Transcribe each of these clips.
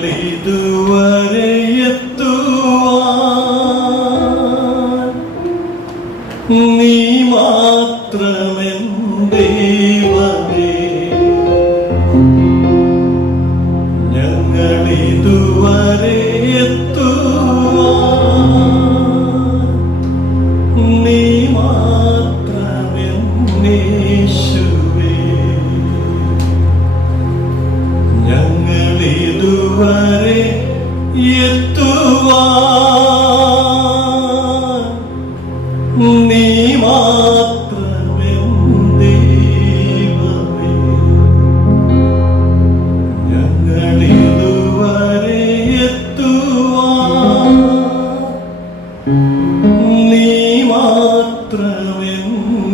ഞങ്ങളിതുവരെ എത്തുവാൻ നീ മാത്രമെൻ ദൈവമേ. ഞങ്ങളിതുവരെ എത്തുവാൻ നീ മാത്രമെൻ യേശുവേ. ഞങ്ങളിതുവരെ എത്തുവാൻ നീ മാത്രമെൻ ദൈവമേ. ഞങ്ങളിതുവരെ എത്തുവാൻ നീ മാത്രമെൻ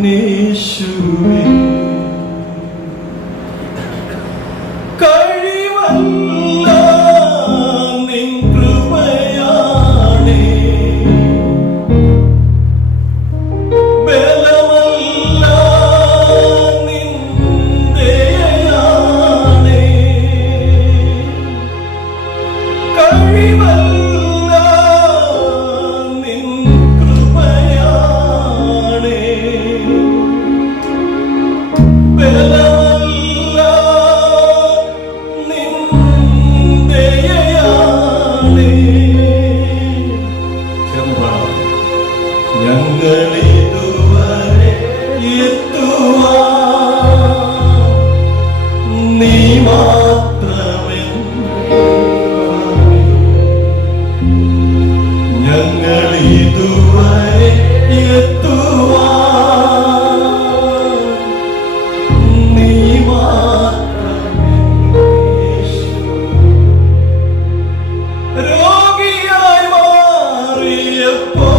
യേശുവേ. കഴിവല്ല നിൻ കൃപയാണേ, ബലമല്ല നിൻ ദയയാണേ. കഴിവല്ല നിൻ കൃപയാണേ, ബലമല്ല നിൻ ദയയാണേ. ഞങ്ങളിതുവരെ എത്തുവാൻ നീ മാത്രമെൻ ദൈവമേ. ഞങ്ങളിതുവരെ എത്തുവാൻ നീ മാത്രമെൻ യേശുവേ. രോഗിയായി മാറിയപ്പോൾ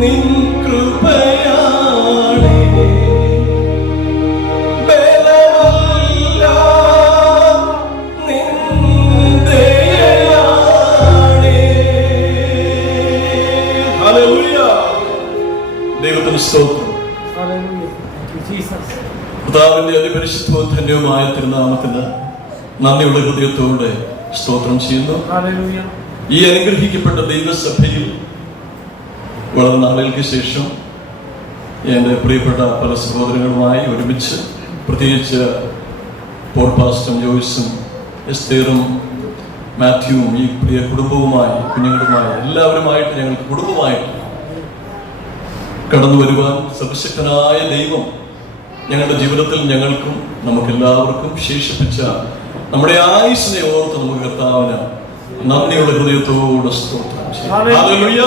നിൻ കൃപയാണേ, ബലമല്ല നിൻ ദയയാണേ. ഹല്ലേലൂയ. ദൈവത്തിന് സ്തോത്രം. കർത്താവിന്റെ അതിപരിശുദ്ധവും ധന്യവുമായ തിരുനാമത്തിന് നന്ദിയുള്ള ഹൃദയത്തോടെ സ്തോത്രം ചെയ്യുന്നു. ഈ അനുഗ്രഹിക്കപ്പെട്ട ദൈവസഭയിൽ വളരെ നാളുകൾക്ക് ശേഷം എൻ്റെ പ്രിയപ്പെട്ട പല സഹോദരങ്ങളുമായി ഒരുമിച്ച്, പ്രത്യേകിച്ച് പോൾ പാസ്റ്ററും ജോയ്സും എസ്തേറും മാത്യുവും ഈ പ്രിയ കുടുംബവുമായി, കുഞ്ഞുങ്ങളുമായി, എല്ലാവരുമായിട്ട് ഞങ്ങൾക്ക് കുടുംബമായിട്ട് കടന്നു വരുവാൻ സർവശക്തനായ ദൈവം ഞങ്ങളുടെ ജീവിതത്തിൽ ഞങ്ങൾക്കും നമുക്കെല്ലാവർക്കും ശേഷിപ്പിച്ച നമ്മുടെ ആയുസ്സിനെ ഓർത്ത് നമുക്ക് കർത്താവിന് നന്ദിയുള്ള ഹൃദയത്തോടെ സ്തോത്രം ചെയ്യാം. ഹല്ലേലൂയ.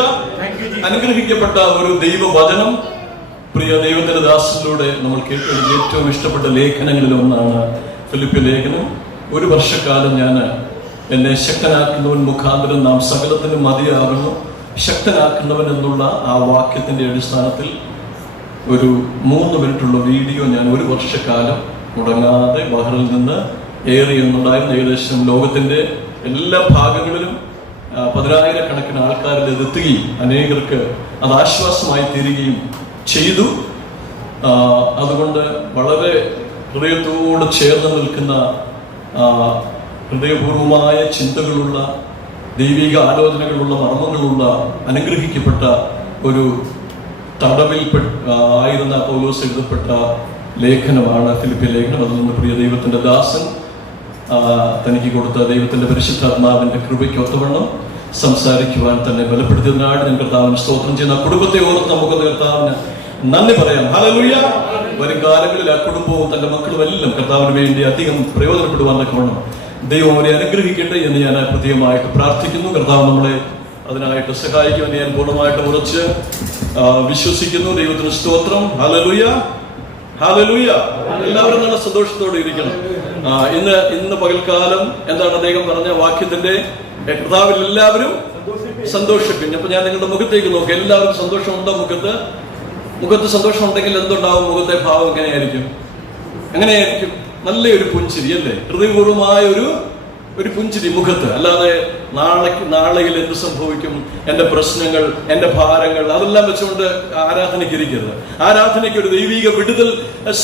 അനുഗ്രഹിക്കപ്പെട്ട ഒരു ദൈവവചനം പ്രിയ ദൈവത്തിന്റെ ദാസനിലൂടെ നമ്മൾ കേട്ടത് ഏറ്റവും ഇഷ്ടപ്പെട്ട ലേഖനങ്ങളിൽ ഒന്നാണ് ഫിലിപ്പിയ ലേഖനം. ഒരു വർഷക്കാലം ഞാൻ എന്നെ ശക്തനാക്കുന്നവൻ മുഖാന്തരം നാം സകലത്തിനും മതിയാകുന്നു, ശക്തനാക്കുന്നവൻ എന്നുള്ള ആ വാക്യത്തിന്റെ അടിസ്ഥാനത്തിൽ ഒരു 3 മിനിറ്റുള്ള വീഡിയോ ഞാൻ ഒരു വർഷക്കാലം മുടങ്ങാതെ ബഹ്റിൽ നിന്ന് ഏറിയുന്നുണ്ടായിരുന്നു. ഏകദേശം ലോകത്തിന്റെ എല്ലാ ഭാഗങ്ങളിലും 10,000 കണക്കിന് ആൾക്കാരിൽ എത്തുകയും അനേകർക്ക് അത് ആശ്വാസമായി തീരുകയും ചെയ്തു. അതുകൊണ്ട് വളരെ ഹൃദയത്തോട് ചേർന്ന് നിൽക്കുന്ന ഹൃദയപൂർവമായ ചിന്തകളുള്ള ദൈവിക ആലോചനകളുള്ള മർമ്മങ്ങളുള്ള അനുഗ്രഹിക്കപ്പെട്ട ഒരു തടവിൽ ആയിരുന്ന പൗലോസ് എഴുതപ്പെട്ട ലേഖനമാണ് ഫിലിപ്പിയ ലേഖനം. അതിൽ നിന്ന് പ്രിയ ദൈവത്തിന്റെ ദാസൻ തനിക്ക് കൊടുത്ത ദൈവത്തിന്റെ പരിശുദ്ധാത്മാവിന്റെ കൃപയ്ക്ക് ഒത്തവണ്ണം സംസാരിക്കുവാൻ തന്നെ ബലപ്പെടുത്തിയതിനാണ് ഞാൻ കർത്താവിന് സ്തോത്രം ചെയ്യുന്ന കുടുംബത്തെ ഓർത്ത് നമുക്ക് കർത്താവിന് നന്ദി പറയാം. ഹല്ലേലൂയ. വരും കാലങ്ങളിൽ ആ കുടുംബവും തന്റെ മക്കളും എല്ലാം കർത്താവിന് വേണ്ടി അധികം പ്രയോജനപ്പെടുവാൻ തക്കവണ്ണം ദൈവം അവരെ അനുഗ്രഹിക്കട്ടെ എന്ന് ഞാൻ പ്രത്യേകമായിട്ട് പ്രാർത്ഥിക്കുന്നു. കർത്താവ് നമ്മളെ അതിനായിട്ട് സഹായിക്കുമെന്ന് ഞാൻ പൂർണ്ണമായിട്ട് ഉറച്ച് വിശ്വസിക്കുന്നു. ദൈവത്തിന് സ്തോത്രം. Hallelujah, hallelujah. എല്ലാവരും നല്ല സന്തോഷത്തോടെ ഇരിക്കണം. ഇന്ന് പകൽക്കാലം എന്താണ് അദ്ദേഹം പറഞ്ഞ വാക്യത്തിന്റെ കർത്താവിൽ എല്ലാവരും സന്തോഷിക്കും. അപ്പൊ ഞാൻ നിങ്ങളുടെ മുഖത്തേക്ക് നോക്കി. എല്ലാവരും സന്തോഷമുണ്ടോ? മുഖത്ത് സന്തോഷം ഉണ്ടെങ്കിൽ എന്തുണ്ടാവും? മുഖത്തെ ഭാവം എങ്ങനെയായിരിക്കും? നല്ലൊരു പുഞ്ചിരി അല്ലേ? ഹൃദയപൂർവമായ ഒരു പുഞ്ചിരി മുഖത്ത്. അല്ലാതെ നാളെയിൽ എന്ത് സംഭവിക്കും, എന്റെ പ്രശ്നങ്ങൾ, എന്റെ ഭാരങ്ങൾ, അതെല്ലാം വെച്ചുകൊണ്ട് ആരാധനയ്ക്ക് ഇരിക്കരുത്. ആരാധനയ്ക്ക് ഒരു ദൈവിക വിടുതൽ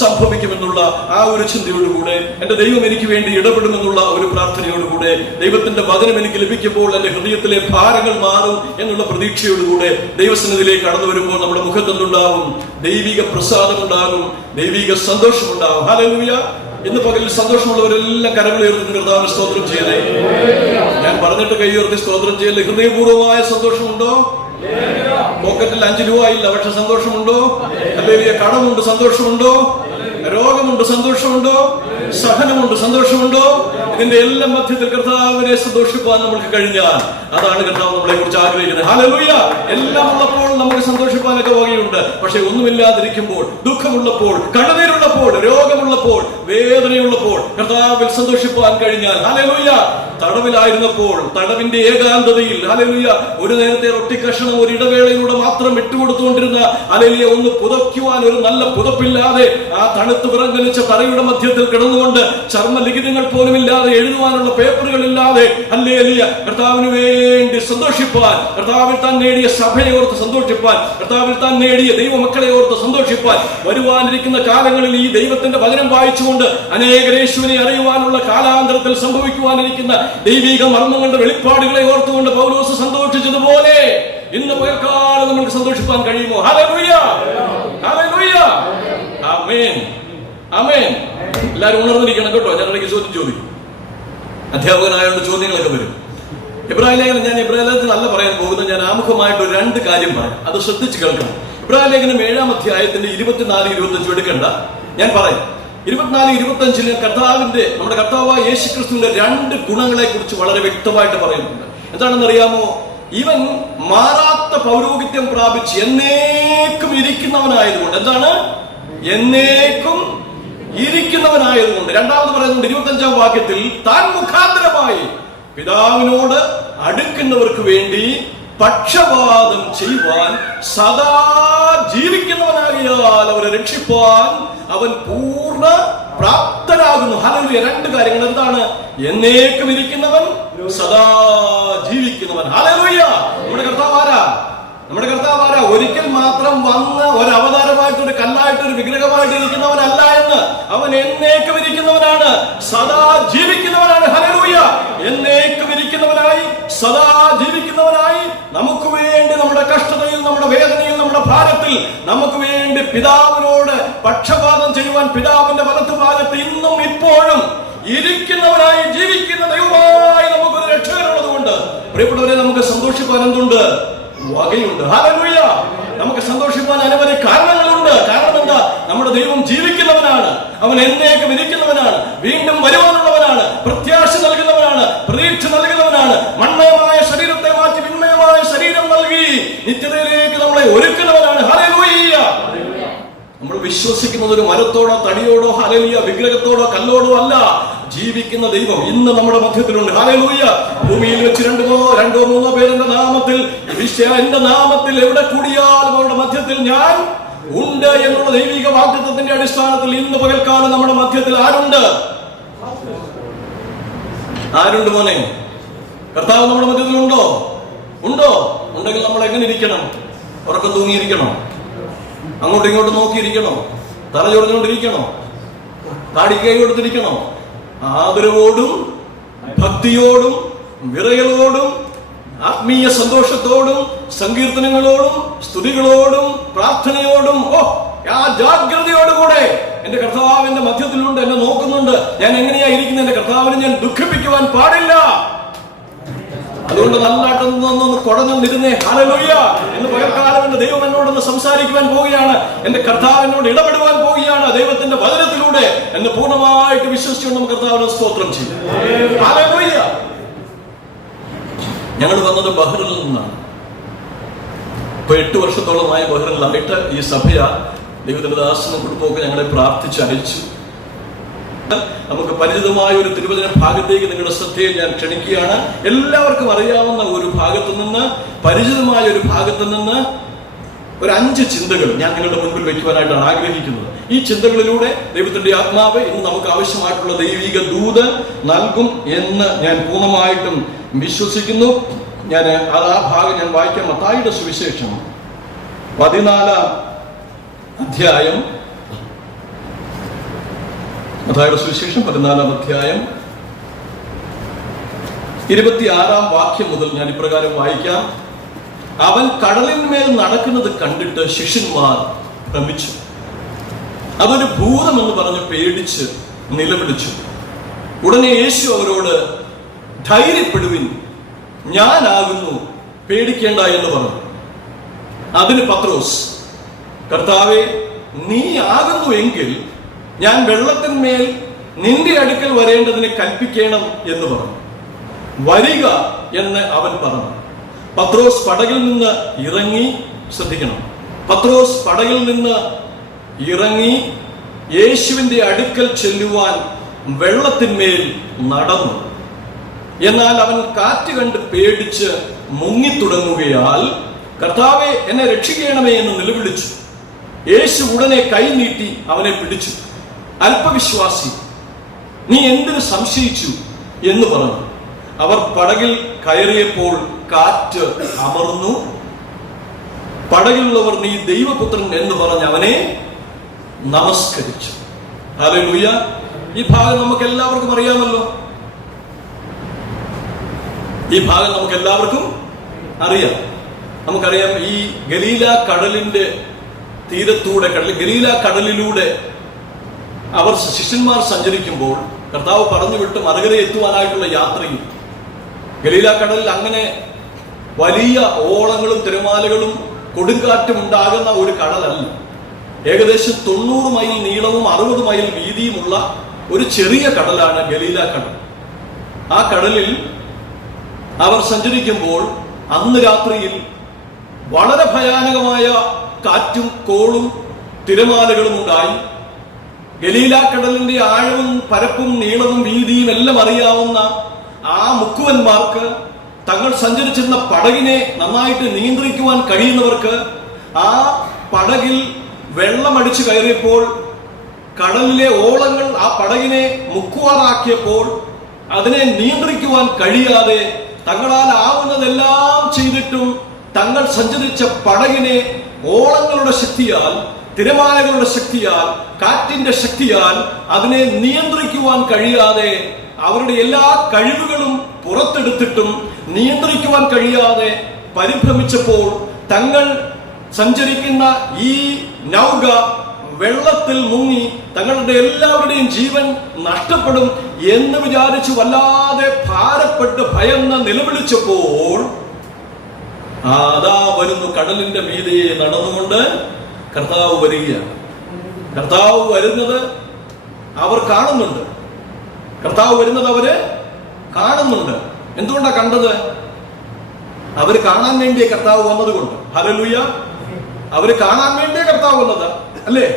സംഭവിക്കുമെന്നുള്ള ആ ഒരു ചിന്തയോടുകൂടെ, എന്റെ ദൈവം എനിക്ക് വേണ്ടി ഇടപെടുമെന്നുള്ള ഒരു പ്രാർത്ഥനയോടുകൂടെ, ദൈവത്തിന്റെ വചനം എനിക്ക് ലഭിക്കുമ്പോൾ എന്റെ ഹൃദയത്തിലെ ഭാരങ്ങൾ മാറും എന്നുള്ള പ്രതീക്ഷയോടുകൂടെ ദൈവസന്നിധിയിലേക്ക് കടന്നു വരുമ്പോൾ നമ്മുടെ മുഖത്തെന്തുണ്ടാവും? ദൈവിക പ്രസാദം ഉണ്ടാകും, ദൈവിക സന്തോഷം ഉണ്ടാകും. ഹല്ലേലൂയ. ഇന്ന് പകലിൽ സന്തോഷമുള്ളവരെല്ലാം കരങ്ങൾ ഉയർത്തി കർത്താവിന് സ്തോത്രം ചെയ്യലേ. ഞാൻ പറഞ്ഞിട്ട് കൈ ഉയർത്തി സ്തോത്രം ചെയ്യലേ. ഹൃദയപൂർവമായ സന്തോഷമുണ്ടോ? പോക്കറ്റിൽ 5 രൂപ ഇല്ല, പക്ഷെ സന്തോഷമുണ്ടോ? അല്ലെങ്കിൽ കടമുണ്ട്, സന്തോഷമുണ്ടോ? രോഗമുണ്ട്, സന്തോഷമുണ്ടോ? സഹനമുണ്ട്, സന്തോഷമുണ്ടോ? ഇതിന്റെ എല്ലാം മധ്യത്തിൽ കർത്താവിനെ സന്തോഷിപ്പാൻ നമുക്ക് കഴിഞ്ഞാൽ അതാണ് കർത്താവ് നമ്മളെ കുറിച്ച് ആഗ്രഹിക്കുന്നത്. ഹല്ലേലൂയ. എല്ലാം ഉള്ളപ്പോൾ നമുക്ക് സന്തോഷിപ്പാനൊക്കെ വകയുണ്ട്. പക്ഷെ ഒന്നുമില്ലാതിരിക്കുമ്പോൾ, ദുഃഖമുള്ളപ്പോൾ, കണ്ണുനീരുള്ളപ്പോൾ, രോഗമുള്ളപ്പോൾ, വേദനയുള്ളപ്പോൾ കർത്താവിൽ സന്തോഷിപ്പാൻ കഴിഞ്ഞാൽ, ഹല്ലേലൂയ. തടവിലായിരുന്നപ്പോൾ തടവിന്റെ ഏകാന്തതയിൽ, ഹല്ലേലൂയ, ഒരു നേരത്തെ റൊട്ടിക്കഷണം ഒരു ഇടവേളയിലൂടെ മാത്രം ഇട്ടുകൊടുത്തുകൊണ്ടിരുന്ന, ഹല്ലേലൂയ, ഒന്ന് പുതയ്ക്കുവാൻ ഒരു നല്ല പുതപ്പില്ലാതെ ആ തണുത്ത് വിറങ്ങലിച്ച തറയുടെ മധ്യത്തിൽ കിടന്നുകൊണ്ട് ചർമ്മലിഖിതങ്ങൾ പോലും ഇല്ലാതെ, എഴുതുവാനുള്ള പേപ്പറുകൾ ഇല്ലാതെ, ഹല്ലേലൂയ, കർത്താവിന് വേണ്ടി സന്തോഷിപ്പാൻ, കർത്താവിൽ താൻ നേടിയ സഭയെ ഓർത്ത് സന്തോഷിപ്പാൻ, കർത്താവിൽ താൻ നേടിയ ദൈവമക്കളെ ഓർത്ത് സന്തോഷിപ്പാൻ, വരുവാനിരിക്കുന്ന കാലങ്ങളിൽ ഈ ദൈവത്തിന്റെ വചനം വായിച്ചുകൊണ്ട് അനേകർ യേശുവിനെ അറിയുവാനുള്ള കാലാന്തരത്തിൽ സംഭവിക്കുവാനിരിക്കുന്ന ദൈവിക മർമ്മങ്ങളുടെ വെളിപ്പാടുകളെ ഓർത്തുകൊണ്ട് പൗലോസ് സന്തോഷിച്ചതുപോലെ ഇന്ന് പകൽക്കാലം നമുക്ക് സന്തോഷിപ്പാൻ കഴിയുമോ? ഹല്ലേലൂയ, ഹല്ലേലൂയ, ആമേൻ, ആമേൻ. എല്ലാവരും ഉണർന്നിരിക്കണം കേട്ടോ. ഞാൻ ഇടയ്ക്ക് ചോദിക്കും. അധ്യാപകനായോണ്ട് ചോദ്യങ്ങളൊക്കെ വരും. ഇബ്രാഹിം ലേഖനം, ഞാൻ ഇബ്രാഹിം ലേഖനത്തിൽ നല്ല പറയാൻ പോകുന്നത്, ഞാൻ ആമുഖമായിട്ട് 2 കാര്യം പറയാം. അത് ശ്രദ്ധിച്ച് കേൾക്കണം. ഇബ്രാഹിം ലേഖനം 7-ാം അധ്യായത്തിന്റെ 24-25 എടുക്കണ്ട, ഞാൻ പറയാം. 24-25 കർത്താവിന്റെ, നമ്മുടെ കർത്താവായ യേശുക്രിസ്തുവിന്റെ 2 ഗുണങ്ങളെ കുറിച്ച് വളരെ വ്യക്തമായിട്ട് പറയുന്നുണ്ട്. എന്താണെന്നറിയാമോ? ഇവൻ മാറാത്ത പൗരോഹിത്യം പ്രാപിച്ച് എന്നേക്കും ഇരിക്കുന്നവനായതുകൊണ്ട്. എന്താണ്? എന്നേക്കും ഇരിക്കുന്നവനായതുകൊണ്ട്. രണ്ടാമത് പറയുന്നുണ്ട് 25-ാം വാക്യത്തിൽ, താൻ മുഖാന്തരമായി പിതാവിനോട് അടുക്കുന്നവർക്ക് വേണ്ടി പക്ഷപാതം ചെയ്യുവാൻ സദാ ജീവിക്കുന്നവനാകിയാൽ അവരെ രക്ഷിപ്പാൻ അവൻ പൂർണ്ണ പ്രാപ്തനാകുന്നു. ഹല്ലേലൂയ. 2 കാര്യങ്ങൾ. എന്താണ്? എന്നേക്കും ഇരിക്കുന്നവൻ, സദാ ജീവിക്കുന്നവൻ. ഹല്ലേലൂയ. നമ്മുടെ കർത്താവ് ആരാ? ഒരിക്കൽ മാത്രം വന്ന് ഒരു അവതാരമായിട്ട്, ഒരു കല്ലായിട്ട്, ഒരു വിഗ്രഹമായിട്ട് ഇരിക്കുന്നവനല്ല എന്ന്. അവൻ എന്നേക്കും ഇരിക്കുന്നവനാണ്, സദാ ജീവിക്കുന്നവനാണ്. ഹല്ലേലൂയ. എന്നേക്കും ഇരിക്കുന്നവനായി, സദാ ജീവിക്കുന്നവനായി, നമുക്ക് വേണ്ടി നമ്മുടെ കഷ്ടതയിൽ, നമ്മുടെ വേദനയിൽ, നമ്മുടെ ഭാരത്തിൽ നമുക്ക് വേണ്ടി പിതാവിനോട് പക്ഷപാതം ചെയ്യുവാൻ പിതാവിന്റെ വലത്തുഭാഗത്ത് ഇന്നും ഇപ്പോഴും ഇരിക്കുന്നവനായി ജീവിക്കുന്ന ദൈവമായി നമുക്കൊരു രക്ഷകനുള്ളത് കൊണ്ട് പ്രിയപ്പെട്ടവരെ, നമുക്ക് സന്തോഷിപ്പാൻ എന്തുണ്ട്? വകയുണ്ട്. ഹല്ലേലൂയ. നമുക്ക് സന്തോഷിപ്പാൻ അനവധി കാരണങ്ങളുണ്ട്. കാരണം എന്താ? നമ്മുടെ ദൈവം ജീവിക്കുന്നവനാണ്, അവൻ എന്നേക്കും ഇരിക്കുന്നവനാണ്, വീണ്ടും വരുവാനുള്ളവനാണ്, പ്രത്യാശ നൽകുന്നവനാണ്, പ്രതീക്ഷ നൽകുന്നവനാണ്. മണ്ണമയമായ ശരീരത്തെ മാറ്റി വിണ്മയമായ ശരീരം നൽകി നിത്യതയിലേക്ക് നമ്മളെ ഒരുക്കുന്നവനാണ്. ഹല്ലേലൂയ. നമ്മൾ വിശ്വസിക്കുന്നത് ഒരു മരത്തോടോ തടിയോടോ, ഹല്ലേലൂയ, വിഗ്രഹത്തോടോ കല്ലോടോ അല്ല. ജീവിക്കുന്ന ദൈവം ഇന്ന് നമ്മുടെ മധ്യത്തിലുണ്ട്. ഹല്ലേലൂയ. ഭൂമിയിൽ വെച്ച് 2-3 പേർ എന്റെ നാമത്തിൽ എവിടെ കൂടിയാലും അവരുടെ മധ്യത്തിൽ ഞാൻ ഉണ്ട് എന്നുള്ള ദൈവിക വാഗ്ദത്തത്തിന്റെ അടിസ്ഥാനത്തിൽ ഇന്ന് പകൽക്കാലം നമ്മുടെ മധ്യത്തിൽ ആരുണ്ട്? മോനെ? കർത്താവ് നമ്മുടെ മധ്യത്തിലുണ്ടോ? ഉണ്ടെങ്കിൽ നമ്മൾ എങ്ങനെ ഇരിക്കണം? ഉറക്കം തൂങ്ങിയിരിക്കണോ? അങ്ങോട്ടും ഇങ്ങോട്ടും നോക്കിയിരിക്കണോ? തല ചൊറിഞ്ഞുകൊണ്ടിരിക്കണോ? താടി കൈ കൊടുത്തിരിക്കണോ? ആദരവോടും ഭക്തിയോടും വിറയലോടും ആത്മീയ സന്തോഷത്തോടും സങ്കീർത്തനങ്ങളോടും സ്തുതികളോടും പ്രാർത്ഥനയോടും ആ ജാഗ്രതയോടുകൂടെ എന്റെ കർത്താവ് എന്റെ മധ്യത്തിലുണ്ട്, എന്നെ നോക്കുന്നുണ്ട്, ഞാൻ എങ്ങനെയാ ഇരിക്കുന്നത്, എന്റെ കർത്താവിനെ ഞാൻ ദുഃഖിപ്പിക്കുവാൻ പാടില്ല. അതുകൊണ്ട് നന്നായിട്ടൊന്ന് കുടഞ്ഞൊന്നിരുന്നേ. ഹല്ലേലൂയ എന്ന് പകൽക്കാലം എന്റെ ദൈവം എന്നോടൊന്ന് സംസാരിക്കുവാൻ പോവുകയാണ്. എന്റെ കർത്താവ് എന്നോട് ഇടപെടുവാൻ പോവുകയാണ്. ദൈവത്തിന്റെ വചനത്തിലൂടെ എന്നെ പൂർണ്ണമായിട്ട് വിശ്വസിച്ചുകൊണ്ട് നമുക്ക് കർത്താവിനെ സ്തോത്രം ചെയ്യും. ഹല്ലേലൂയ. ഞങ്ങൾ വന്നത് ബഹ്റിനിൽ നിന്നാണ്. ഇപ്പൊ 8 വർഷത്തോളമായി ബഹ്റിനിലായിട്ട് ഈ സഭയ ദൈവത്തിന്റെ ദാസനും കുടുംബമൊക്കെ ഞങ്ങളെ പ്രാർത്ഥിച്ച് അയച്ചു. നമുക്ക് പരിചിതമായ ഒരു തിരുവചന ഭാഗത്തേക്ക് നിങ്ങളുടെ ശ്രദ്ധയെ ഞാൻ ക്ഷണിക്കുകയാണ്. എല്ലാവർക്കും അറിയാവുന്ന ഒരു ഭാഗത്തു നിന്ന്, പരിചിതമായ ഒരു ഭാഗത്തു നിന്ന് ഒരു 5 ചിന്തകൾ ഞാൻ നിങ്ങളുടെ മുൻപിൽ വയ്ക്കുവാനായിട്ടാണ് ആഗ്രഹിക്കുന്നത്. ഈ ചിന്തകളിലൂടെ ദൈവത്തിന്റെ ആത്മാവ് ഇന്ന് നമുക്ക് ആവശ്യമായിട്ടുള്ള ദൈവിക ദൂത് നൽകും എന്ന് ഞാൻ പൂർണ്ണമായിട്ടും വിശ്വസിക്കുന്നു. ഞാൻ ആ ഭാഗം ഞാൻ വായിക്കാം. മത്തായിയുടെ സുവിശേഷം 14-ാം അധ്യായം. മത്തായിയുടെ സുവിശേഷം 14-ാം അധ്യായം 26-ാം വാക്യം മുതൽ ഞാൻ ഇപ്രകാരം വായിക്കാം. അവൻ കടലിന്മേൽ നടക്കുന്നത് കണ്ടിട്ട് ശിഷ്യന്മാർ ഭ്രമിച്ചു. അതൊരു ഭൂതമെന്ന് പറഞ്ഞ് പേടിച്ച് നിലവിളിച്ചു. ഉടനെ യേശു അവരോട്, ധൈര്യപ്പെടുവിൻ, ഞാനാകുന്നു, പേടിക്കേണ്ട എന്ന് പറഞ്ഞു. അതിന് പത്രോസ്, കർത്താവേ, നീ ആകുന്നു എങ്കിൽ ഞാൻ വെള്ളത്തിന്മേൽ നിന്റെ അടുക്കൽ വരേണ്ടതിനെ കൽപ്പിക്കണം എന്ന് പറഞ്ഞു. വരിക എന്ന് അവൻ പറഞ്ഞു. പത്രോസ് പടകിൽ നിന്ന് ഇറങ്ങി, ശ്രദ്ധിക്കണം, പത്രോസ് പടകിൽ നിന്ന് ഇറങ്ങി യേശുവിന്റെ അടുക്കൽ ചെല്ലുവാൻ വെള്ളത്തിന്മേൽ നടന്നു. എന്നാൽ അവൻ കാറ്റ് കണ്ട് പേടിച്ച് മുങ്ങിത്തുടങ്ങുകയാൽ, കർത്താവേ, എന്നെ രക്ഷിക്കണമേ എന്ന് നിലവിളിച്ചു. യേശു ഉടനെ കൈ നീട്ടി അവനെ പിടിച്ചു. അല്പവിശ്വാസി, നീ എന്തിനു സംശയിച്ചു എന്ന് പറഞ്ഞു. അവർ പടകിൽ കയറിയപ്പോൾ കാറ്റ് അമർന്നു. പടകിലുള്ളവർ, നീ ദൈവപുത്രൻ എന്ന് പറഞ്ഞ് അവനെ നമസ്കരിച്ചു. ഹല്ലേലൂയ. ഈ ഭാഗം നമുക്ക് എല്ലാവർക്കും അറിയാമല്ലോ. ഈ ഭാഗം നമുക്ക് എല്ലാവർക്കും അറിയാം. നമുക്കറിയാം, ഈ ഗലീല കടലിന്റെ തീരത്തൂടെ, ഗലീല കടലിലൂടെ അവർ ശിഷ്യന്മാർ സഞ്ചരിക്കുമ്പോൾ കർത്താവ് പറഞ്ഞു വിട്ട് മറുകര എത്തുവാനായിട്ടുള്ള യാത്രയിൽ ഗലീല കടലിൽ അങ്ങനെ വലിയ ഓളങ്ങളും തിരമാലകളും കൊടുങ്കാറ്റും ഉണ്ടാകുന്ന ഒരു കടലല്ല. ഏകദേശം 90 മൈൽ നീളവും 60 മൈൽ വീതിയുമുള്ള ഒരു ചെറിയ കടലാണ് ഗലീല കടൽ. ആ കടലിൽ അവർ സഞ്ചരിക്കുമ്പോൾ അന്ന് രാത്രിയിൽ വളരെ ഭയാനകമായ കാറ്റും കോളും തിരമാലകളും ഉണ്ടായി. ഗലീല കടലിന്റെ ആഴവും പരപ്പും നീളവും വീതിയും എല്ലാം അറിയാവുന്ന ആ മുക്കുവന്മാർക്ക്, തങ്ങൾ സഞ്ചരിച്ചിരുന്ന പടകിനെ നന്നായിട്ട് നിയന്ത്രിക്കുവാൻ കഴിയുന്നവർക്ക്, ആ പടകിൽ വെള്ളമടിച്ചു കയറിയപ്പോൾ കടലിലെ ഓളങ്ങൾ ആ പടകിനെ മുക്കുവാറാക്കിയപ്പോൾ അതിനെ നിയന്ത്രിക്കുവാൻ കഴിയാതെ തങ്ങളാൽ ആവുന്നതെല്ലാം ചെയ്തിട്ടും തങ്ങൾ സഞ്ചരിച്ച പടകിനെ ഓളങ്ങളുടെ ശക്തിയാൽ, തിരമാലകളുടെ ശക്തിയാൽ, കാറ്റിന്റെ ശക്തിയാൽ അതിനെ നിയന്ത്രിക്കുവാൻ കഴിയാതെ അവരുടെ എല്ലാ കഴിവുകളും പുറത്തെടുത്തിട്ടും നിയന്ത്രിക്കുവാൻ കഴിയാതെ പരിഭ്രമിച്ചപ്പോൾ തങ്ങൾ സഞ്ചരിക്കുന്ന ഈ നൗക വെള്ളത്തിൽ മുങ്ങി തങ്ങളുടെ എല്ലാവരുടെയും ജീവൻ നഷ്ടപ്പെടും എന്ന് വിചാരിച്ചു വല്ലാതെ ഭാരപ്പെട്ട് ഭയന്ന് നിലവിളിച്ചപ്പോൾ അതാ വരുന്നു, കടലിന്റെ മീതെ നടന്നുകൊണ്ട് കർത്താവ് വരികയാണ്. കർത്താവ് വരുന്നത് അവർ കാണുന്നുണ്ട്. കർത്താവ് വരുന്നത് അവര് കാണുന്നുണ്ട്. എന്തുകൊണ്ടാ കണ്ടത്? അവര് കാണാൻ വേണ്ടിയ കർത്താവ് വന്നതുകൊണ്ട്. ഹല്ലേലൂയ. അവര് കാണാൻ വേണ്ടിയ കർത്താവ് വന്നത് അല്ലേ?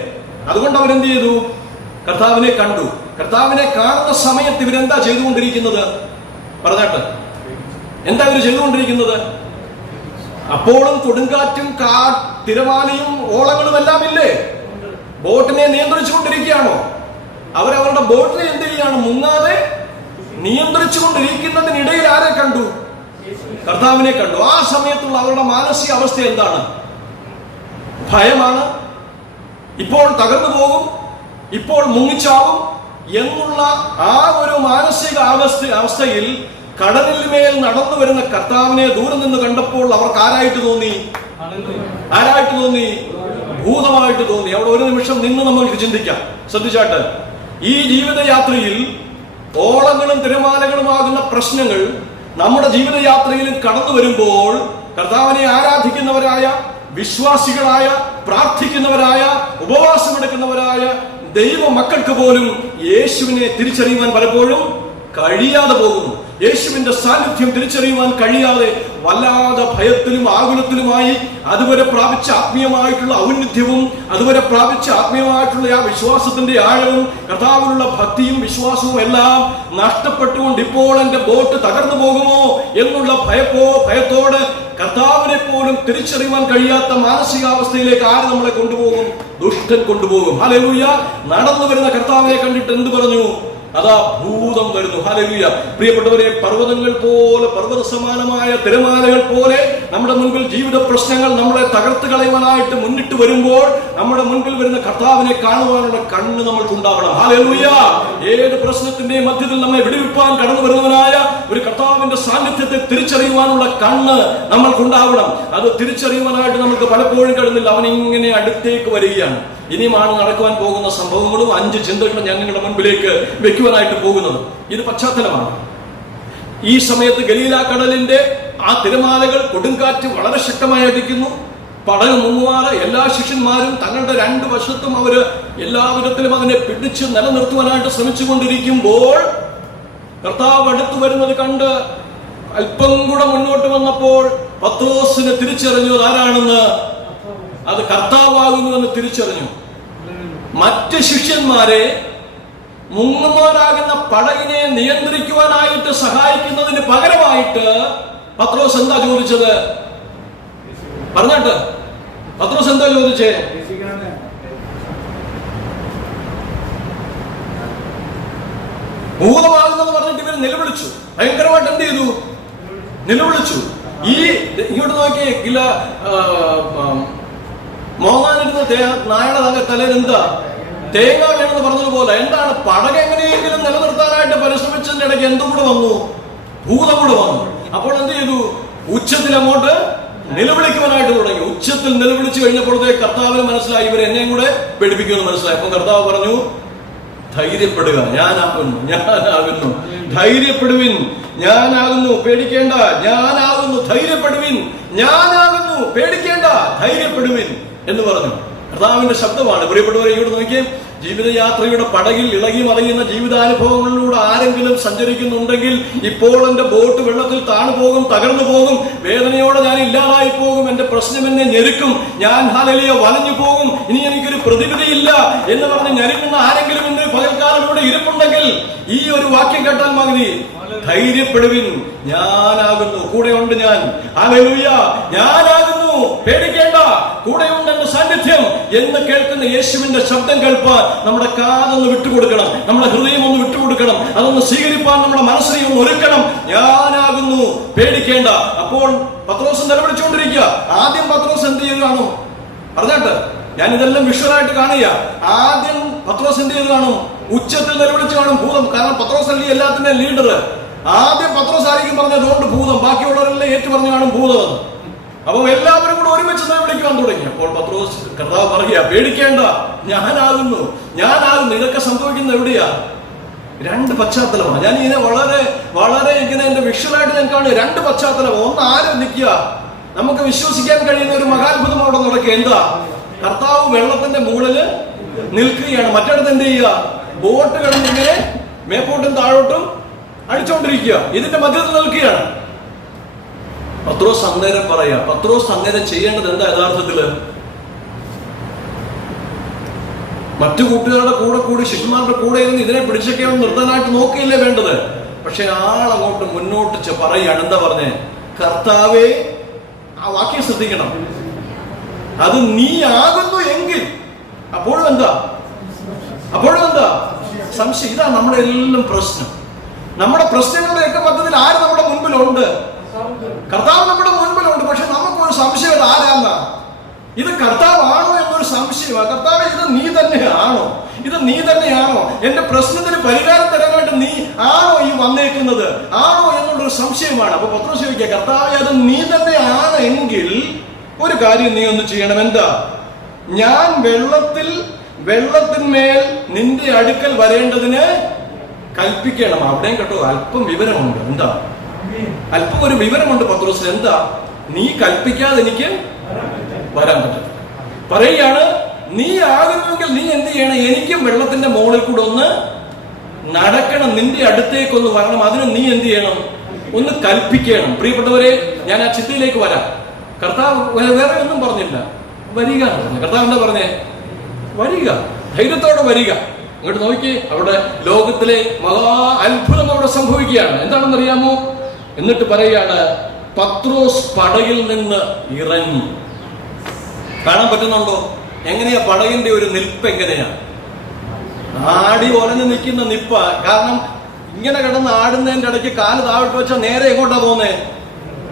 അതുകൊണ്ട് അവരെന്ത് ചെയ്തു? കർത്താവിനെ കണ്ടു. കർത്താവിനെ കാണുന്ന സമയത്ത് ഇവരെന്താ ചെയ്തുകൊണ്ടിരിക്കുന്നത്? പറഞ്ഞാട്ട് എന്താ ഇവര് ചെയ്തുകൊണ്ടിരിക്കുന്നത്? അപ്പോഴും കൊടുങ്കാറ്റും തിരമാലയും ഓളങ്ങളും എല്ലാം ഇല്ലേ? ബോട്ടിനെ നിയന്ത്രിച്ചുകൊണ്ടിരിക്കുകയാണോ? അവരവരുടെ ബോട്ടിനെ എന്ത് ചെയ്യാണ്? മുങ്ങാതെ നിയന്ത്രിച്ചുകൊണ്ടിരിക്കുന്നതിനിടയിൽ ആരെ കണ്ടു? കർത്താവിനെ കണ്ടു. ആ സമയത്തുള്ള അവരുടെ മാനസിക അവസ്ഥ എന്താണ്? ഭയമാണ്, ഇപ്പോൾ തകർന്നു പോകും, ഇപ്പോൾ മുങ്ങിച്ചാവും എന്നുള്ള ആ ഒരു മാനസിക അവസ്ഥയിൽ കടലിന്മേൽ നടന്നു വരുന്ന കർത്താവിനെ ദൂരെ നിന്ന് കണ്ടപ്പോൾ അവർക്ക് ആരായിട്ട് തോന്നി? ഭൂതമായിട്ട് തോന്നി. അവിടെ ഒരു നിമിഷം നിന്ന് നമ്മൾക്ക് ചിന്തിക്കാം. ശ്രദ്ധിച്ചാട്ട്, ഈ ജീവിതയാത്രയിൽ ഓളങ്ങളും തിരമാലകളുമാകുന്ന പ്രശ്നങ്ങൾ നമ്മുടെ ജീവിതയാത്രയിൽ കടന്നു വരുമ്പോൾ കർത്താവിനെ ആരാധിക്കുന്നവരായ, വിശ്വാസികളായ, പ്രാർത്ഥിക്കുന്നവരായ, ഉപവാസമെടുക്കുന്നവരായ ദൈവ മക്കൾക്ക് പോലും യേശുവിനെ തിരിച്ചറിയുവാൻ പലപ്പോഴും കഴിയാതെ പോകുന്നു. യേശുവിന്റെ സാന്നിധ്യം തിരിച്ചറിയുവാൻ കഴിയാതെ വല്ലാതെ ഭയത്തിലും ആകുലത്തിലുമായി അതുവരെ പ്രാപിച്ച ആത്മീയമായിട്ടുള്ള ഔന്നത്യവും അതുവരെ പ്രാപിച്ച ആത്മീയമായിട്ടുള്ള ആ വിശ്വാസത്തിന്റെ ആഴവും കർത്താവിനുള്ള ഭക്തിയും വിശ്വാസവും എല്ലാം നഷ്ടപ്പെട്ടുകൊണ്ട് ഇപ്പോൾ എന്റെ ബോട്ട് തകർന്നു പോകുമോ എന്നുള്ള ഭയത്തോട് കർത്താവിനെ പോലും തിരിച്ചറിയുവാൻ കഴിയാത്ത മാനസികാവസ്ഥയിലേക്ക് ആര് നമ്മളെ കൊണ്ടുപോകും? ദുഷ്ടൻ കൊണ്ടുപോകും. ഹല്ലേലൂയ. നടന്നു വരുന്ന കർത്താവിനെ കണ്ടിട്ട് എന്ത് പറഞ്ഞു? അതാ ഭൂതം വരുന്നു. ഹല്ലേലൂയ. പ്രിയപ്പെട്ടവരെ, പർവ്വതങ്ങൾ പോലെ, പർവ്വത സമാനമായ തിരമാലകൾ പോലെ നമ്മുടെ മുൻപിൽ ജീവിത പ്രശ്നങ്ങൾ നമ്മളെ തകർത്ത് കളയുവാനായിട്ട് മുന്നിട്ട് വരുമ്പോൾ നമ്മുടെ മുൻപിൽ വരുന്ന കർത്താവിനെ കാണുവാനുള്ള കണ്ണ് നമ്മൾക്കുണ്ടാവണം. ഹല്ലേലൂയ. ഏത് പ്രശ്നത്തിന്റെയും മധ്യത്തിൽ നമ്മെ വിടുവിപ്പാൻ കടന്നു വരുന്നവനായ ഒരു കർത്താവിന്റെ സാന്നിധ്യത്തെ തിരിച്ചറിയുവാനുള്ള കണ്ണ് നമ്മൾക്കുണ്ടാവണം. അത് തിരിച്ചറിയുവാനായിട്ട് നമുക്ക് പലപ്പോഴും കഴിയുന്നില്ല. അവൻ ഇങ്ങനെ അടുത്തേക്ക് വരികയാണ്. ഇനിയുമാണ് നടക്കുവാൻ പോകുന്ന സംഭവങ്ങളും 5 ചിന്തകളും ഞങ്ങളുടെ മുൻപിലേക്ക് വെക്കുവാനായിട്ട് പോകുന്നത്. ഇത് പശ്ചാത്തലമാണ്. ഈ സമയത്ത് ഗലീല കടലിന്റെ ആ തിരമാലകൾ, കൊടുങ്കാറ്റ് വളരെ ശക്തമായി അടിക്കുന്നു. പടക് മുങ്ങുവാറ് എല്ലാ ശിഷ്യന്മാരും തങ്ങളുടെ 2 വശത്തും അവര് എല്ലാ വിധത്തിലും അതിനെ പിടിച്ച് നിലനിർത്തുവാനായിട്ട് ശ്രമിച്ചുകൊണ്ടിരിക്കുമ്പോൾ കർത്താവ് അടുത്തു വരുന്നത് കണ്ട് അല്പം കൂടെ മുന്നോട്ട് വന്നപ്പോൾ പത്രോസിനെ തിരിച്ചറിഞ്ഞു ആരാണെന്ന്. അത് കർത്താവാകുന്നുവെന്ന് തിരിച്ചറിഞ്ഞു. മറ്റ് ശിഷ്യന്മാരെ മുങ്ങുവാനാകുന്ന പടകിനെ നിയന്ത്രിക്കുവാനായിട്ട് സഹായിക്കുന്നതിന് പകരമായിട്ട് പത്രോസ് എന്താ ചോദിച്ചത്? പറഞ്ഞിട്ട് പത്രോസ് എന്താ ചോദിച്ചേ? ഭൂതമാകുന്നെന്ന് പറഞ്ഞിട്ട് ഇവർ നിലവിളിച്ചു. ഭയങ്കരമായിട്ട് എന്ത് ചെയ്തു? നിലവിളിച്ചു. ഈ ഇങ്ങോട്ട് നോക്കി ഇല്ല, മോങ്ങാനിരുന്ന നായയുടെ തലയിൽ എന്താ തേങ്ങ വീണെന്ന് പറഞ്ഞതുപോലെ എന്താണ് പടക് എങ്ങനെയെങ്കിലും നിലനിർത്താനായിട്ട് പരിശ്രമിച്ചതിന്റെ ഇടയ്ക്ക് എന്തും കൂടെ വന്നു? ഭൂതം കൂടെ വന്നു. അപ്പോൾ എന്ത് ചെയ്തു? ഉച്ചത്തിൽ അങ്ങോട്ട് നിലവിളിക്കുവാനായിട്ട് തുടങ്ങി. ഉച്ചത്തിൽ നിലവിളിച്ചു കഴിഞ്ഞപ്പോഴത്തേക്ക് കർത്താവിന് മനസ്സിലായി ഇവർ എന്നെയും കൂടെ പേടിപ്പിക്കുമെന്ന് മനസ്സിലായി. അപ്പൊ കർത്താവ് പറഞ്ഞു, ധൈര്യപ്പെടുക, ഞാനാകുന്നു, ഞാനാകുന്നു, ധൈര്യപ്പെടുവിൻ, ഞാനാകുന്നു, പേടിക്കേണ്ട, ഞാനാകുന്നു, ധൈര്യപ്പെടുവിൻ, ഞാനാകുന്നു, പേടിക്കേണ്ട, ധൈര്യപ്പെടുവിൻ എന്ന് പറഞ്ഞു. കർത്താവിന്റെ ശബ്ദമാണ്. പ്രിയപ്പെട്ടവരെ, ഇങ്ങോട്ട് നോക്കിയേ. ജീവിതയാത്രയുടെ പടകിൽ ഇളകി മറിയുന്ന ജീവിതാനുഭവങ്ങളിലൂടെ ആരെങ്കിലും സഞ്ചരിക്കുന്നുണ്ടെങ്കിൽ ഇപ്പോൾ എന്റെ ബോട്ട് വെള്ളത്തിൽ താണു പോകും, തകർന്നു പോകും, വേദനയോടെ ഞാൻ ഇല്ലാതായി പോകും, എന്റെ പ്രശ്നം എന്നെ ഞെരുക്കും, ഞാൻ ഹല്ലേലൂയ വലഞ്ഞു പോകും, ഇനി എനിക്കൊരു പ്രതിവിധിയില്ല എന്ന് പറഞ്ഞ് ഞെരുക്കുന്ന ആരെങ്കിലും ഇന്ന് പകൽക്കാലം ഇവിടെ ഇരിപ്പുണ്ടെങ്കിൽ ഈ ഒരു വാക്യം കേട്ടാൽ മതി, ധൈര്യപ്പെടുവിൻ, ഞാനാകുന്നു, കൂടെയുണ്ട് ഞാൻ, ഹല്ലേലൂയ, ഞാനാകുന്നു, പേടിക്കേണ്ട, കൂടെയുണ്ട് എന്റെ സാന്നിധ്യം എന്ന് കേൾക്കുന്ന യേശുവിന്റെ ശബ്ദം കേൾപ്പാൻ നമ്മുടെ കാതൊന്ന് വിട്ടുകൊടുക്കണം, നമ്മുടെ ഹൃദയം ഒന്ന് വിട്ടുകൊടുക്കണം, അതൊന്ന് സ്വീകരിപ്പാൻ നമ്മുടെ മനസ്സിനെ ഒന്ന് ഒരുക്കണം. ഞാനാകുന്നു, പേടിക്കേണ്ട. അപ്പോൾ പത്രോസ് നിലവിളിച്ചുകൊണ്ടിരിക്കുക. ആദ്യം പത്രോസ് എന്ത് ചെയ്ത് കാണും? പറഞ്ഞിട്ട് ഞാൻ ഇതെല്ലാം വിഷ്വലായിട്ട് കാണുക. ആദ്യം പത്രോസ് എന്ത് ചെയ്ത് കാണും? ഉച്ചത്തിൽ നിലവിളിച്ച് കാണും ഭൂതം. കാരണം പത്രോസ് അല്ലേ എല്ലാത്തിന്റെയും ലീഡർ. ആദ്യം പത്രോസ് ആയിരിക്കും പറഞ്ഞത് അതുകൊണ്ട് ഭൂതം, ബാക്കിയുള്ളവരെല്ലാം ഏറ്റു പറഞ്ഞു കാണും ഭൂതം. അപ്പൊ എല്ലാവരും കൂടെ ഒരുമിച്ച് നിലവിളിക്കാൻ തുടങ്ങി. അപ്പോൾ പത്രോസ് കർത്താവ് പറയുക, പേടിക്കേണ്ട, ഞാനാകുന്നു, ഞാനാകുന്നു. ഇതൊക്കെ സംഭവിക്കുന്ന എവിടെയാ? 2 പശ്ചാത്തലമാണ്. ഞാൻ ഇതിനെ വളരെ വളരെ ഇങ്ങനെ എന്റെ വിഷ്വലായിട്ട് ഞാൻ കാണുക. 2 പശ്ചാത്തലം. ഒന്ന്, ആരും നിൽക്കുക, നമുക്ക് വിശ്വസിക്കാൻ കഴിയുന്ന ഒരു മഹാത്ഭുതം അവിടെ നടക്കുക. എന്താ? കർത്താവ് വെള്ളത്തിന്റെ മുകളില് നിൽക്കുകയാണ്. മറ്റിടത്ത് എന്ത് ചെയ്യുക? ബോട്ട് കിടന്ന് ഇങ്ങനെ മേപ്പോട്ടും താഴോട്ടും അടിച്ചോണ്ടിരിക്കുക. ഇതിന്റെ മധ്യത്തിൽ നിൽക്കുകയാണ്. പത്രോസ് അന്നേരം പറയാ, പത്രോസ് അന്നേരം ചെയ്യേണ്ടത് എന്താ? യഥാർത്ഥത്തില് മറ്റു കൂട്ടുകാരുടെ കൂടെ കൂടി ശിഷ്യന്മാരുടെ കൂടെ ഇരുന്ന് ഇതിനെ പിടിച്ചൊക്കെ നിർത്താനായിട്ട് നോക്കിയില്ലേ വേണ്ടത്. പക്ഷെ ആളങ്ങോട്ട് മുന്നോട്ട് പറയാണ്. എന്താ പറഞ്ഞേ? കർത്താവേ, ആ വാക്യം ശ്രദ്ധിക്കണം, അത് നീ ആകുന്നു എങ്കിൽ. അപ്പോഴും എന്താ? സംശയം. ഇതാ നമ്മുടെ എല്ലാം പ്രശ്നം. നമ്മുടെ പ്രശ്നങ്ങളുടെയൊക്കെ മധ്യത്തിൽ ആര് നമ്മുടെ മുൻപിലുണ്ട്? കർത്താവ് നമ്മുടെ മുൻപിലുണ്ട്. പക്ഷെ നമുക്കൊരു സംശയം, ആരാന്നാ? ഇത് കർത്താവാണോ എന്നൊരു സംശയമാണ്. കർത്താവ്, ഇത് നീ തന്നെയാണോ? ഇത് നീ തന്നെയാണോ? എന്റെ പ്രശ്നത്തിന് പരിഹാരം തരാനായിട്ട് നീ ആണോ ഈ വന്നേക്കുന്നത്? ആണോ എന്നുള്ളൊരു സംശയമാണ്. അപ്പൊ പത്രോസ് ചോദിക്കുക, കർത്താവേ, അത് നീ തന്നെയാണ് എങ്കിൽ ഒരു കാര്യം നീ ഒന്ന് ചെയ്യണം. എന്താ? ഞാൻ വെള്ളത്തിന്മേൽ നിന്റെ അടുക്കൽ വരേണ്ടതിന് കൽപ്പിക്കണം. അവിടെയും കേട്ടോ അല്പം വിവരമുണ്ട്. എന്താ? അല്പം ഒരു വിവരമുണ്ട് പത്രോസിന്. എന്താ? നീ കൽപ്പിക്കാതെ എനിക്ക് വരാൻ പറ്റും. പറയുകയാണ്, നീ ആകുന്നുവെങ്കിൽ നീ എന്ത് ചെയ്യണം? എനിക്കും വെള്ളത്തിന്റെ മുകളിൽ കൂടെ ഒന്ന് നടക്കണം, നിന്റെ അടുത്തേക്കൊന്ന് വരണം. അതിന് നീ എന്ത് ചെയ്യണം? ഒന്ന് കൽപ്പിക്കണം. പ്രിയപ്പെട്ടവരെ, ഞാൻ ആ ചിന്തയിലേക്ക് വരാം. കർത്താവ് വേറെ ഒന്നും പറഞ്ഞില്ല, വരിക. കർത്താവ് എന്താ പറഞ്ഞേ? വരിക, ധൈര്യത്തോടെ വരിക. ഇങ്ങോട്ട് നോക്കി, അവിടെ ലോകത്തിലെ മഹാ അത്ഭുതം അവിടെ സംഭവിക്കുകയാണ്. എന്താണെന്ന് അറിയാമോ? എന്നിട്ട് പറയുകയാണ്, പത്രോസ് പടകിൽ നിന്ന് ഇറങ്ങി. കാണാൻ പറ്റുന്നുണ്ടോ? എങ്ങനെയാ പടകിന്റെ ഒരു നിൽപ്പ്? എങ്ങനെയാ? ആടി ഒലഞ്ഞു നിൽക്കുന്ന നിപ്പ. കാരണം ഇങ്ങനെ കിടന്ന് ആടുന്നതിന്റെ ഇടയ്ക്ക് കാല് താഴോട്ട് വെച്ചാൽ നേരെ എങ്ങോട്ടാ പോകുന്നേ?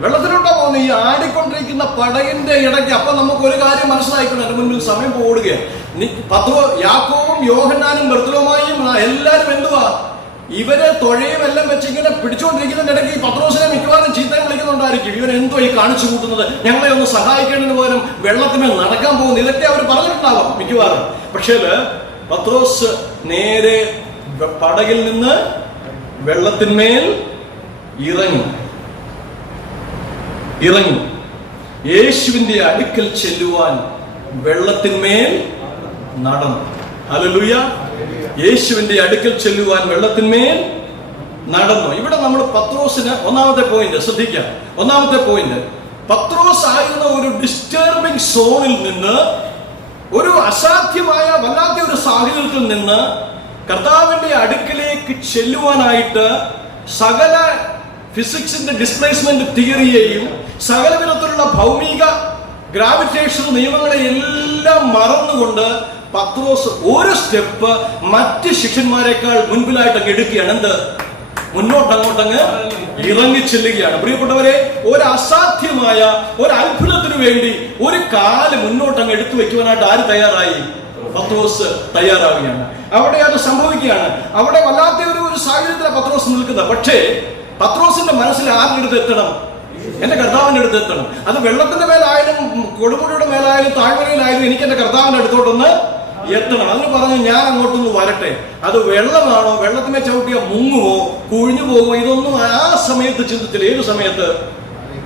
വെള്ളത്തിലോട്ടാ പോകുന്നത്. ഈ ആടിക്കൊണ്ടിരിക്കുന്ന പടകിന്റെ ഇടയ്ക്ക്. അപ്പൊ നമുക്ക് ഒരു കാര്യം മനസ്സിലാക്കണം, എന്റെ മുൻപിൽ സമയം പോടുകയാണ്. യാക്കോബും യോഹന്നാനും ബർത്തലോമായും എല്ലാരും എന്തുവാ? ഇവരെ തൊഴയും എല്ലാം വെച്ച് ഇങ്ങനെ പിടിച്ചുകൊണ്ടിരിക്കുന്നതിന്റെ ഇടയ്ക്ക് ഈ പത്രോസിനെ മിക്കവാറും ചീത്ത വിളിക്കുന്നുണ്ടായിരിക്കും. ഇവരെന്തോ ഈ കാണിച്ചു കൂട്ടുന്നത്, ഞങ്ങളെ ഒന്ന് സഹായിക്കേണ്ടതിന് പകരം വെള്ളത്തിന്മേൽ നടക്കാൻ പോകുന്നു. ഇതൊക്കെ അവർ പറഞ്ഞിട്ടുണ്ടാവാം മിക്കവാറും. പക്ഷേ പത്രോസ് നേരെ പടകിൽ നിന്ന് വെള്ളത്തിന്മേൽ ഇറങ്ങി. യേശുവിന്റെ അടുക്കൽ ചെല്ലുവാൻ വെള്ളത്തിന്മേൽ നടന്നു. ഹല്ലേലൂയ. യേശുവിന്റെ അടുക്കൽ ചെല്ലുവാൻ വെള്ളത്തിന്മേൽ നടന്നു. ഇവിടെ നമ്മൾ പത്രോസിന് ഒന്നാമത്തെ പോയിന്റ് ശ്രദ്ധിക്കാം. ഒന്നാമത്തെ പോയിന്റ്, പത്രോസ് ആയിരുന്ന ഒരു ഡിസ്റ്റർബിംഗ് സോണിൽ നിന്ന്, ഒരു അസാധ്യമായ വല്ലാത്ത ഒരു സാഹചര്യത്തിൽ നിന്ന് കർത്താവിന്റെ അടുക്കലേക്ക് ചെല്ലുവാനായിട്ട് സകല ഫിസിക്സിന്റെ ഡിസ്പ്ലേസ്മെന്റ് തിയറിയെയും സകല വിധത്തിലുള്ള ഭൗമിക ഗ്രാവിറ്റേഷൻ നിയമങ്ങളെ എല്ലാം മറന്നുകൊണ്ട് പത്രോസ് ഒരു സ്റ്റെപ്പ് മറ്റ് ശിഷ്യന്മാരെക്കാൾ മുൻപിലായിട്ട് അങ്ങ് എടുക്കുകയാണ്. എന്ത്? മുന്നോട്ടങ്ങോട്ടങ്ങ് ഇറങ്ങി ചെല്ലുകയാണ്. പ്രിയപ്പെട്ടവരെ, ഒരു അസാധ്യമായ ഒരു അത്ഭുതത്തിന് വേണ്ടി ഒരു കാല് മുന്നോട്ടങ്ങ് എടുത്തു വെക്കുവാനായിട്ട് ആര് തയ്യാറായി? പത്രോസ് തയ്യാറാവുകയാണ്. അവിടെ അത് സംഭവിക്കുകയാണ്. അവിടെ വല്ലാത്ത ഒരു സാഹചര്യത്തിലാണ് പത്രോസ് നിൽക്കുന്നത്. പക്ഷേ പത്രോസിന്റെ മനസ്സിൽ ആരുടെ അടുത്ത് എത്തണം? എന്റെ കർത്താവിന്റെ അടുത്ത് എത്തണം. അത് വെള്ളത്തിന്റെ മേലായാലും കൊടുമുടിയുടെ മേലായാലും താഴ്വരയിലായാലും എനിക്ക് എന്റെ കർത്താവിന്റെ അടുത്തോട്ടൊന്ന് എത്തണം. അതിന് പറഞ്ഞു, ഞാൻ അങ്ങോട്ടൊന്ന് വരട്ടെ. അത് വെള്ളമാണോ, വെള്ളത്തിനെ ചവിട്ടിയ മുങ്ങുമോ, കുഴിഞ്ഞു പോകുമോ, ഇതൊന്നും ആ സമയത്ത് ചിന്തിച്ചില്ല. ഏത് സമയത്ത്?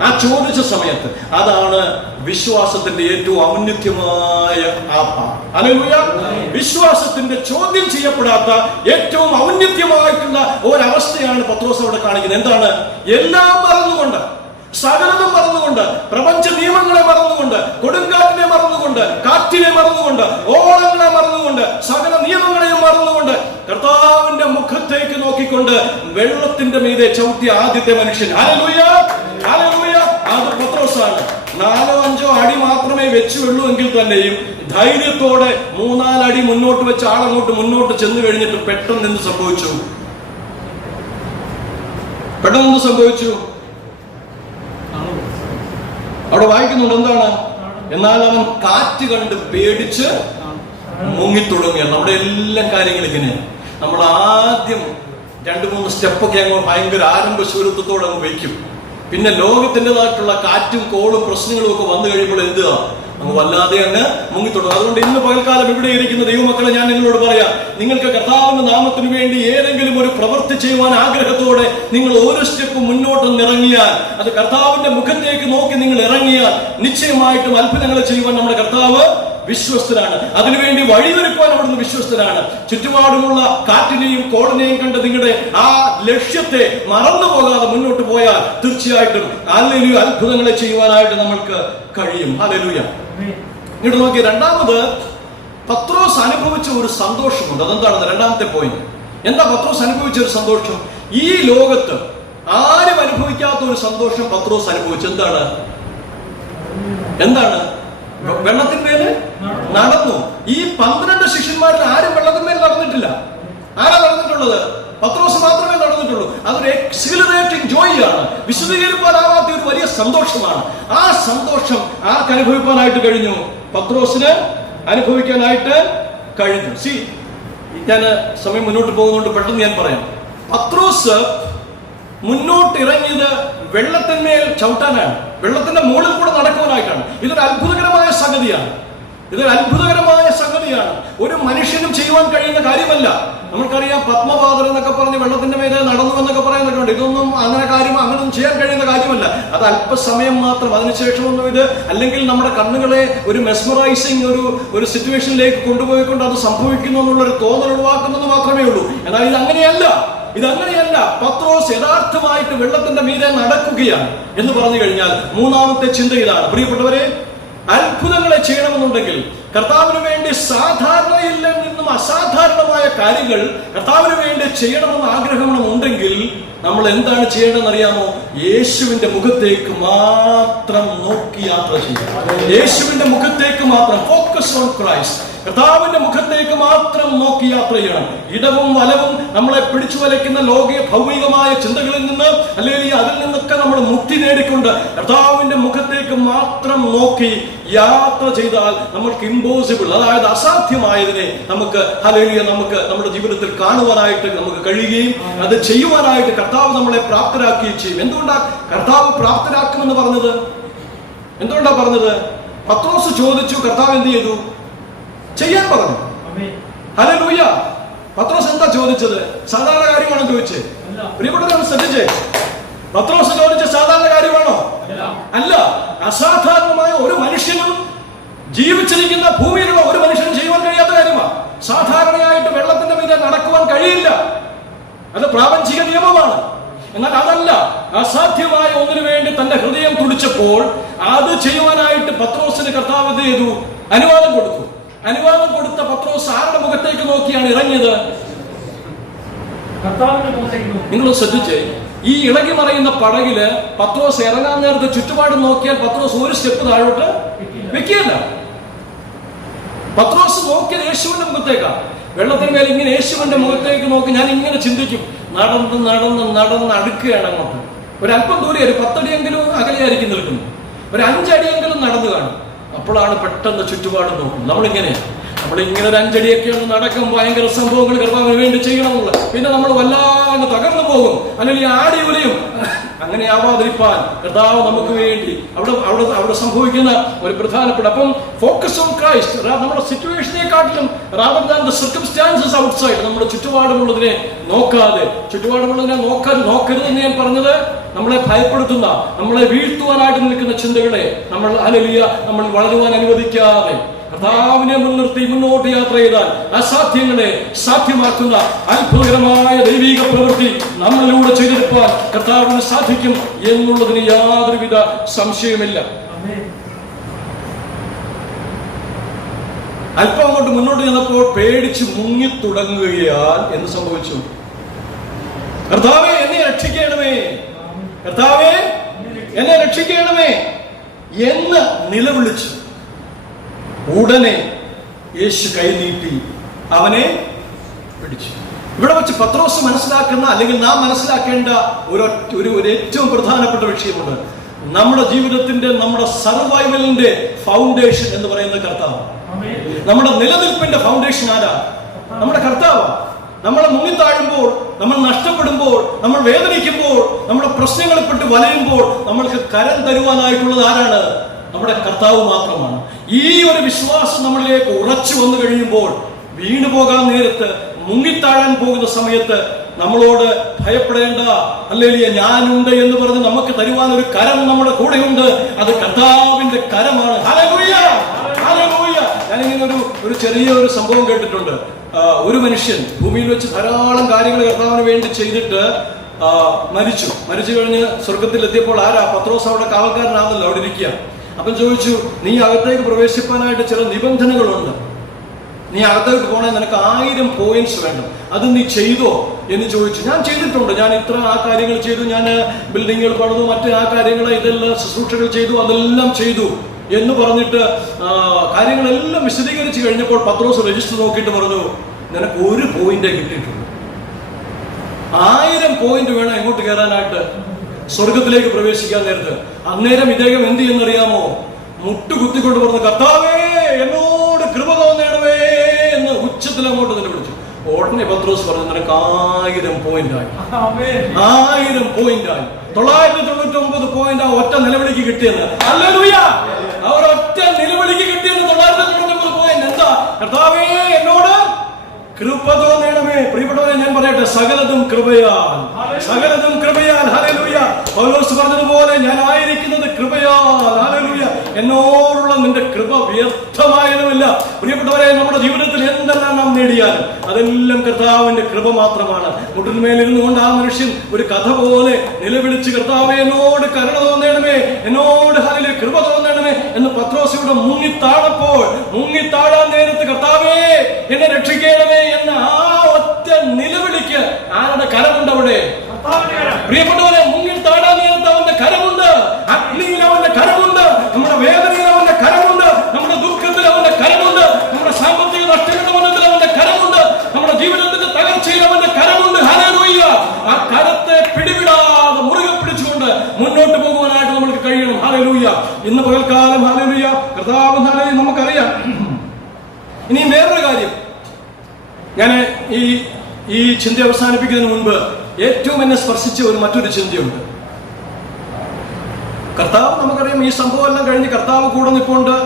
ആ ചോദിച്ച സമയത്ത്. അതാണ് വിശ്വാസത്തിന്റെ ഏറ്റവും ഔന്നത്യമായ ഹല്ലേലൂയ. വിശ്വാസത്തിന്റെ ചോദ്യം ചെയ്യപ്പെടാത്ത ഏറ്റവും ഔന്നത്യമായിട്ടുള്ള ഒരവസ്ഥയാണ് പത്രോസ് അവിടെ കാണിക്കുന്നത്. എന്താണ്? എല്ലാം മറന്നുകൊണ്ട്, സകലതും മറന്നുകൊണ്ട്, പ്രപഞ്ച നിയമങ്ങളെ മറന്നുകൊണ്ട്, കൊടുങ്കാറ്റിനെ മറന്നുകൊണ്ട്, കാറ്റിനെ മറന്നുകൊണ്ട്, ഓളങ്ങളെ മറന്നുകൊണ്ട്, സകല നിയമങ്ങളെയും മറന്നുകൊണ്ട് കർത്താവിന്റെ മുഖത്തേക്ക് നോക്കിക്കൊണ്ട് വെള്ളത്തിന്റെ മീതെ ചവിട്ടിയ ആദ്യത്തെ മനുഷ്യൻ. Hallelujah, hallelujah. അത് പത്രോസാണ്. 4-5 അടി മാത്രമേ വെച്ചുള്ളൂ എങ്കിൽ തന്നെയും ധൈര്യത്തോടെ 3-4 അടി മുന്നോട്ട് വെച്ച് ആളങ്ങോട്ട് മുന്നോട്ട് ചെന്ന് കഴിഞ്ഞിട്ട് പെട്ടെന്ന് എന്ത് സംഭവിച്ചു? അവിടെ വായിക്കുന്നുണ്ട്. എന്താണ്? എന്നാൽ അവൻ കാറ്റ് കണ്ട് പേടിച്ച് മുങ്ങിത്തുടങ്ങിയാണ്. നമ്മുടെ എല്ലാ കാര്യങ്ങളും ഇങ്ങനെ. നമ്മൾ ആദ്യം 2-3 സ്റ്റെപ്പൊക്കെ അങ്ങ് ഭയങ്കര ആരംഭ ശൂരത്വത്തോടെ അങ്ങ് വയ്ക്കും. പിന്നെ ലോകത്തിൻ്റെതായിട്ടുള്ള കാറ്റും കോളും പ്രശ്നങ്ങളും ഒക്കെ വന്നു കഴിയുമ്പോൾ എന്തുക അങ്ങ് വല്ലാതെ അങ്ങ് മുങ്ങിത്തുടങ്ങും. അതുകൊണ്ട് ഇന്ന് പകൽക്കാലം ഇവിടെ ഇരിക്കുന്ന ദൈവമക്കളെ ഞാൻ നിങ്ങളോട് പറയാം, നിങ്ങൾക്ക് കർത്താവിന്റെ നാമത്തിന് വേണ്ടി ഏതെങ്കിലും ഒരു പ്രവൃത്തി ചെയ്യുവാൻ ആഗ്രഹത്തോടെ നിങ്ങൾ ഒരു സ്റ്റെപ്പ് മുന്നോട്ട് ഇറങ്ങിയാൽ, അത് കർത്താവിന്റെ മുഖത്തേക്ക് നോക്കി നിങ്ങൾ ഇറങ്ങിയാൽ നിശ്ചയമായിട്ടും അത്ഭുതങ്ങൾ ചെയ്യുവാൻ നമ്മുടെ കർത്താവ് വിശ്വസ്തനാണ്. അതിനുവേണ്ടി വഴിയൊരുക്കുവാൻ അവിടുന്ന് വിശ്വസ്തനാണ്. ചുറ്റുപാടുമുള്ള കാറ്റിനെയും കോളിനെയും കണ്ട് നിങ്ങളുടെ ആ ലക്ഷ്യത്തെ മറന്നു പോകാതെ മുന്നോട്ട് പോയാൽ തീർച്ചയായിട്ടും ഹല്ലേലൂയ അത്ഭുതങ്ങളെ ചെയ്യുവാനായിട്ട് നമ്മൾക്ക് കഴിയും. ഹല്ലേലൂയ. ഇങ്ങോട്ട് നോക്കി, രണ്ടാമത് പത്രോസ് അനുഭവിച്ച ഒരു സന്തോഷമുണ്ട്. അതെന്താണെന്ന് രണ്ടാമത്തെ പോയിന്റ്. എന്താ പത്രോസ് അനുഭവിച്ച ഒരു സന്തോഷം? ഈ ലോകത്ത് ആരും അനുഭവിക്കാത്ത ഒരു സന്തോഷം പത്രോസ് അനുഭവിച്ചു. എന്താണ്? വെള്ളത്തിന്മേല് നടന്നു. ഈ 12 ശിഷ്യന്മാരിൽ ആരും വെള്ളത്തിന്മേൽ നടന്നിട്ടില്ല. ആരാ നടന്നിട്ടുള്ളത്? പത്രോസ് മാത്രമേ നടന്നിട്ടുള്ളൂ. അതൊരു എക്സിലറേറ്റിംഗ് ജോയ് ആണ്. വിശദീകരിക്കാനാവാത്ത ഒരു വലിയ സന്തോഷമാണ്. ആ സന്തോഷം ആർക്ക് അനുഭവിക്കാനായിട്ട് കഴിഞ്ഞു? പത്രോസിന് അനുഭവിക്കാനായിട്ട് കഴിഞ്ഞു. ഞാൻ സമയം മുന്നോട്ട് പോകുന്നതുകൊണ്ട് പെട്ടെന്ന് ഞാൻ പറയാം. പത്രോസ് മുന്നോട്ട് ഇറങ്ങിയത് വെള്ളത്തിന്മേൽ ചവിട്ടാനാണ്, വെള്ളത്തിന്റെ മുകളിൽ കൂടെ നടക്കുവാനായിട്ടാണ്. ഇതൊരു അത്ഭുതകരമായ സംഗതിയാണ്. ഒരു മനുഷ്യനും ചെയ്യുവാൻ കഴിയുന്ന കാര്യമല്ല. നമുക്കറിയാം, പത്മപാദർ എന്നൊക്കെ പറഞ്ഞ് വെള്ളത്തിന്റെ മേലെ നടന്നു എന്നൊക്കെ പറയുന്നൊക്കെ. ഇതൊന്നും അങ്ങനൊന്നും ചെയ്യാൻ കഴിയുന്ന കാര്യമല്ല. അത് അല്പസമയം മാത്രം. അതിനുശേഷമൊന്നും ഇത് അല്ലെങ്കിൽ നമ്മുടെ കണ്ണുകളെ ഒരു മെസ്മറൈസിങ് ഒരു സിറ്റുവേഷനിലേക്ക് കൊണ്ടുപോയിക്കൊണ്ട് അത് സംഭവിക്കുന്നു എന്നുള്ളൊരു തോന്നൽ ഒഴിവാക്കുന്നത് മാത്രമേ ഉള്ളൂ. എന്നാൽ ഇതങ്ങനെയല്ല. പത്രോസ് യഥാർത്ഥമായിട്ട് വെള്ളത്തിന്റെ മീതെ നടക്കുകയാണ് എന്ന് പറഞ്ഞു കഴിഞ്ഞാൽ മൂന്നാമത്തെ ചിന്ത ഇതാണ്. പ്രിയപ്പെട്ടവരെ, അത്ഭുതങ്ങളെ ചെയ്യണമെന്നുണ്ടെങ്കിൽ കർത്താവിന് വേണ്ടി സാധാരണയിൽ നിന്നും അസാധാരണമായ കാര്യങ്ങൾ കർത്താവിന് വേണ്ടി ചെയ്യണമെന്ന് ആഗ്രഹമുണ്ടെങ്കിൽ നമ്മൾ എന്താണ് ചെയ്യേണ്ടതെന്ന് അറിയാമോ? യേശുവിന്റെ മുഖത്തേക്ക് മാത്രം നോക്കി യാത്ര ചെയ്യുക. യേശുവിന്റെ മുഖത്തേക്ക് മാത്രം, ഫോക്കസ് ഓൺ ക്രൈസ്റ്റ്. കർത്താവിന്റെ മുഖത്തേക്ക് മാത്രം നോക്കി യാത്ര ചെയ്യണം. ഇടവും വലവും നമ്മളെ പിടിച്ചു വലയ്ക്കുന്ന ഭൗമികമായ ചിന്തകളിൽ നിന്ന് അല്ലെങ്കിൽ അതിൽ നിന്നൊക്കെ നമ്മൾ മുക്തി നേടിക്കൊണ്ട് കർത്താവിന്റെ മുഖത്തേക്ക് മാത്രം നോക്കി യാത്ര ചെയ്താൽ നമ്മൾക്ക് ഇമ്പോസിബിൾ, അതായത് അസാധ്യമായതിനെ നമുക്ക് നമ്മുടെ ജീവിതത്തിൽ കാണുവാനായിട്ട് നമുക്ക് കഴിയുകയും അത് ചെയ്യുവാനായിട്ട് കർത്താവ് നമ്മളെ പ്രാപ്തരാക്കുകയും ചെയ്യും. എന്തുകൊണ്ടാണ് കർത്താവ് പ്രാപ്തരാക്കുമെന്ന് പറഞ്ഞത്? എന്തുകൊണ്ടാണ് പറഞ്ഞത്? പത്രോസ് ചോദിച്ചു, കർത്താവ് എന്ത് ചെയ്തു? ചെയ്യാൻ പറഞ്ഞു. ഹല്ലേലൂയ. പത്രോസ് എന്താ ചോദിച്ചത്? സാധാരണ കാര്യമാണോ ചോദിച്ചത്? പ്രിയപ്പെട്ടവരെ ശ്രദ്ധിച്ചേ, പത്രോസ് ചോദിച്ച സാധാരണ കാര്യമാണോ? അല്ല. അസാധാരണമായ ഒരു മനുഷ്യനും ജീവിച്ചിരിക്കുന്ന ഭൂമിയിലുള്ള ഒരു മനുഷ്യനും ചെയ്യുവാൻ കഴിയാത്ത കാര്യമാണ്. സാധാരണയായിട്ട് വെള്ളത്തിന്റെ മീതെ നടക്കുവാൻ കഴിയില്ല. അത് പ്രാപഞ്ചിക നിയമമാണ്. എന്നാൽ അതല്ല, അസാധ്യമായ ഒന്നിനു വേണ്ടി തന്റെ ഹൃദയം തുടിച്ചപ്പോൾ അത് ചെയ്യുവാനായിട്ട് പത്രോസിന് കർത്താവ് എന്ത് ചെയ്തു? അനുവാദം കൊടുത്തു. അനുവാദം കൊടുത്ത പത്രോസ് ആരുടെ മുഖത്തേക്ക് നോക്കിയാണ് ഇറങ്ങിയത്? നിങ്ങൾ ശ്രദ്ധിച്ചേ, ഈ ഇളകി മറയുന്ന പടകില് പത്രോസ് ഇറങ്ങാൻ നേരത്തെ ചുറ്റുപാട് നോക്കിയാൽ പത്രോസ് ഒരു സ്റ്റെപ്പ് താഴോട്ട് വെക്കുകയല്ല. പത്രോസ് നോക്കിയത് യേശുവിന്റെ മുഖത്തേക്കാണ്. വെള്ളത്തിന് മേലെ ഇങ്ങനെ യേശുവിന്റെ മുഖത്തേക്ക് നോക്കി ഞാൻ ഇങ്ങനെ ചിന്തിക്കും, നടന്ന് അടുക്കുകയാണ് അങ്ങോട്ട്. ഒരല്പം ദൂരെ, ഒരു 10 അടിയെങ്കിലും അകലെയായിരിക്കും നിൽക്കുന്നു. ഒരു 5 അടിയെങ്കിലും നടന്നു കാണും. അപ്പോഴാണ് പെട്ടെന്ന് ചുറ്റുപാട് നോക്കുന്നത്. നമ്മളിങ്ങനെ ഒരു 5 അടിയൊക്കെ ഒന്ന് നടക്കും, ഭയങ്കര സംഭവങ്ങൾ കർത്താവിന് വേണ്ടി ചെയ്യണമെന്നുള്ളത്. പിന്നെ നമ്മൾ വല്ലാതെ തകർന്നു പോകും, അല്ലെങ്കിൽ ആടി ഉലയും. അങ്ങനെ ആവാതിരിപ്പാൻ കർത്താവ് നമുക്ക് വേണ്ടി അവിടെ സംഭവിക്കുന്ന ഒരു പ്രധാനപ്പെട്ട, അപ്പം ഫോക്കസ് ഓൺ ക്രൈസ്റ്റ്. നമ്മുടെ സിറ്റുവേഷനെക്കാട്ടിലും rather than the circumstances outside, നമ്മുടെ ചുറ്റുപാടുമുള്ളതിനെ നോക്കരുത് എന്ന് ഞാൻ പറഞ്ഞത് നമ്മളെ ഭയപ്പെടുത്തുന്ന, നമ്മളെ വീഴ്ത്തുവാനായിട്ട് നിൽക്കുന്ന ചിന്തകളെ നമ്മൾ വളരുവാൻ അനുവദിക്കാതെ കർത്താവിനെ മുൻനിർത്തി മുന്നോട്ട് യാത്ര ചെയ്താൽ അസാധ്യങ്ങളെ സാധ്യമാക്കുന്ന അത്ഭുതകരമായ ദൈവിക പ്രവൃത്തി നമ്മളിലൂടെ ചെയ്തെടുപ്പാൻ കർത്താവിന് സാധിക്കും എന്നുള്ളതിന് യാതൊരുവിധ സംശയമില്ല. അല്പം അങ്ങോട്ട് മുന്നോട്ട് ചെന്നപ്പോൾ പേടിച്ച് മുങ്ങി തുടങ്ങുകയാൽ എന്ത് സംഭവിച്ചു? കർത്താവേ എന്നെ രക്ഷിക്കണമേ, കർത്താവേ എന്നെ രക്ഷിക്കണമേ എന്ന് നിലവിളിച്ചു. ഉടനെ യേശു കൈനീട്ടി അവനെ പിടിച്ചു. ഇവിടെ വെച്ച് പത്രോസ് മനസ്സിലാക്കുന്ന, അല്ലെങ്കിൽ നാം മനസ്സിലാക്കേണ്ട ഒരു ഏറ്റവും പ്രധാനപ്പെട്ട വിഷയമുണ്ട്. നമ്മുടെ ജീവിതത്തിന്റെ, നമ്മുടെ സർവൈവലിന്റെ ഫൗണ്ടേഷൻ എന്ന് പറയുന്ന കർത്താവ്. നമ്മുടെ നിലനിൽപ്പിന്റെ ഫൗണ്ടേഷൻ ആരാ? നമ്മുടെ കർത്താവ്. നമ്മളെ മുങ്ങിത്താഴുമ്പോൾ, നമ്മൾ നഷ്ടപ്പെടുമ്പോൾ, നമ്മൾ വേദനിക്കുമ്പോൾ, നമ്മുടെ പ്രശ്നങ്ങളിൽപ്പെട്ട് വലയുമ്പോൾ നമ്മൾക്ക് കരം തരുവാനായിട്ടുള്ളത് ആരാണ്? നമ്മുടെ കർത്താവ് മാത്രമാണ്. ഈ ഒരു വിശ്വാസം നമ്മളിലേക്ക് ഉറച്ചു വന്നു കഴിയുമ്പോൾ, വീണു പോകാൻ നേരത്ത്, മുങ്ങിത്താഴാൻ പോകുന്ന സമയത്ത് നമ്മളോട് ഭയപ്പെടേണ്ട, ഹല്ലേലൂയ ഞാനുണ്ട് എന്ന് പറഞ്ഞ് നമുക്ക് തരുവാൻ ഒരു കരം നമ്മുടെ കൂടെയുണ്ട്. അത് കർത്താവിന്റെ കരമാണ്. Hallelujah, hallelujah. ഞാനിങ്ങനെ ഒരു ചെറിയൊരു സംഭവം കേട്ടിട്ടുണ്ട്. ഒരു മനുഷ്യൻ ഭൂമിയിൽ വെച്ച് ധാരാളം കാര്യങ്ങൾ കർത്താവിന് വേണ്ടി ചെയ്തിട്ട് മരിച്ചു കഴിഞ്ഞ് സ്വർഗത്തിൽ എത്തിയപ്പോൾ ആരാ? പത്രോസ് അവിടെ കാവൽക്കാരനാണല്ലോ, അവിടെ ഇരിക്കുക. അപ്പം ചോദിച്ചു, നീ അകത്തേക്ക് പ്രവേശിപ്പാനായിട്ട് ചില നിബന്ധനകളുണ്ട്. നീ അകത്തേക്ക് പോകണേ, നിനക്ക് 1000 പോയിന്റ്സ് വേണം. അത് നീ ചെയ്തോ എന്ന് ചോദിച്ചു. ഞാൻ ചെയ്തിട്ടുണ്ട്, ഞാൻ ഇത്ര ആ കാര്യങ്ങൾ ചെയ്തു, ഞാൻ ബിൽഡിങ്ങുകൾ പണിതു, മറ്റു ആ കാര്യങ്ങൾ, ഇതെല്ലാം ശുശ്രൂഷകൾ ചെയ്തു, അതെല്ലാം ചെയ്തു എന്ന് പറഞ്ഞിട്ട് കാര്യങ്ങളെല്ലാം വിശദീകരിച്ച് കഴിഞ്ഞപ്പോൾ പത്രോസ് രജിസ്റ്റർ നോക്കിയിട്ട് പറഞ്ഞു, നിനക്ക് 1 പോയിന്റേ കിട്ടിയിട്ടുള്ളൂ. 1000 പോയിന്റ് വേണം എങ്ങോട്ട് കയറാനായിട്ട്? സ്വർഗത്തിലേക്ക് പ്രവേശിക്കാൻ നേരത്ത്. അന്നേരം ഇദ്ദേഹം എന്ത് ചെയ്യുന്നറിയാമോ? മുട്ടുകുത്തിക്കൊണ്ട് പറഞ്ഞു, കർത്താവേ എന്നോട് കൃപ തോന്നണമേ എന്ന് ഉച്ചത്തിൽ അങ്ങോട്ട് നിലവിളിച്ചു. ഉടനെ പത്രോസ് പറഞ്ഞു, നിനക്ക് 1000 പോയിന്റായി. 1000 പോയിന്റായി. 999 പോയിന്റ് ആ ഒറ്റ നിലവിളിക്ക് കിട്ടിയെന്ന്. ഹല്ലേലൂയ! അവർ ഒറ്റ നിലവിളിക്ക് കിട്ടിയെന്ന് 999 പോയിന്റ്. എന്താ? കർത്താവേ എന്നോട് കൃപ തോന്നണമേ. പ്രിയപ്പെട്ടവരെ, ഞാൻ പറയട്ടെ, സകലതും കൃപയാൽ, സകലതും കൃപയാൽ. ഹല്ലേലൂയ! പൗലോസ് പറഞ്ഞതുപോലെ ഞാൻ ആയിരിക്കുന്നത് കൃപയാൽ. ഹല്ലേലൂയ! എന്നോടുള്ള നിന്റെ കൃപ വ്യർത്ഥമായതുമില്ല. പ്രിയപ്പെട്ടവരെ, നമ്മുടെ ജീവിതത്തിൽ എന്തെല്ലാം നാം നേടിയാലും അതെല്ലാം കർത്താവിന്റെ കൃപ മാത്രമാണ്. മുട്ടിന്മേലിരുന്നു കൊണ്ട് ആ മനുഷ്യൻ ഒരു കഥ പോലെ നിലവിളിച്ച്, കർത്താവേ എന്നോട് കരുണ തോന്നണമേ, എന്നോട് ഹല്ലേലൂയ കൃപ തോന്നണമേ എന്ന് പത്രോസ് ഇവിടെ മുങ്ങിത്താഴാൻ നേരത്ത്, കർത്താവേ എന്നെ രക്ഷിക്കണമേ എന്ന ആ ഒറ്റ നിലവിളിക്ക് ആരുടെ കരമുണ്ട് അവിടെ? പ്രിയപ്പെട്ടവരെ, മുങ്ങിൽ താഴാൻ നേരത്ത് അവന്റെ കരമുണ്ട്. അഗ്നിയിൽ അവന്റെ കരമുണ്ട്. നമ്മുടെ വേദനയിൽ അവന്റെ കരമുണ്ട്. നമ്മുടെ ദുഃഖത്തിൽ അവന്റെ കരമുണ്ട്. നമ്മുടെ സാമ്പത്തിക നഷ്ടങ്ങളിൽ അവന്റെ കരമുണ്ട്. നമ്മുടെ ജീവിതത്തിന്റെ തകർച്ചയിൽ അവന്റെ കരമുണ്ട്. ഹല്ലേലൂയ! ആ കരത്തെ പിടിവിടാതെ മുറുകെ പിടിച്ചുകൊണ്ട് മുന്നോട്ട് പോകുവാനായിട്ട് നമുക്ക് കഴിയണം. ഹല്ലേലൂയ! ഇന്ന് പകൽക്കാലം ഹല്ലേലൂയ കർത്താവ് ഹല്ലേലൂയ നമുക്കറിയാം. ഇനിയും വേറൊരു കാര്യം, ഞാൻ ഈ ചിന്ത അവസാനിപ്പിക്കുന്നതിന് മുൻപ് ഏറ്റവും എന്നെ സ്പർശിച്ച മറ്റൊരു ചിന്തയുണ്ട്. കർത്താവ് നമുക്കറിയാം, ഈ സംഭവം എല്ലാം കഴിഞ്ഞ് കർത്താവ് കൂടെ നിൽപ്പുണ്ട്.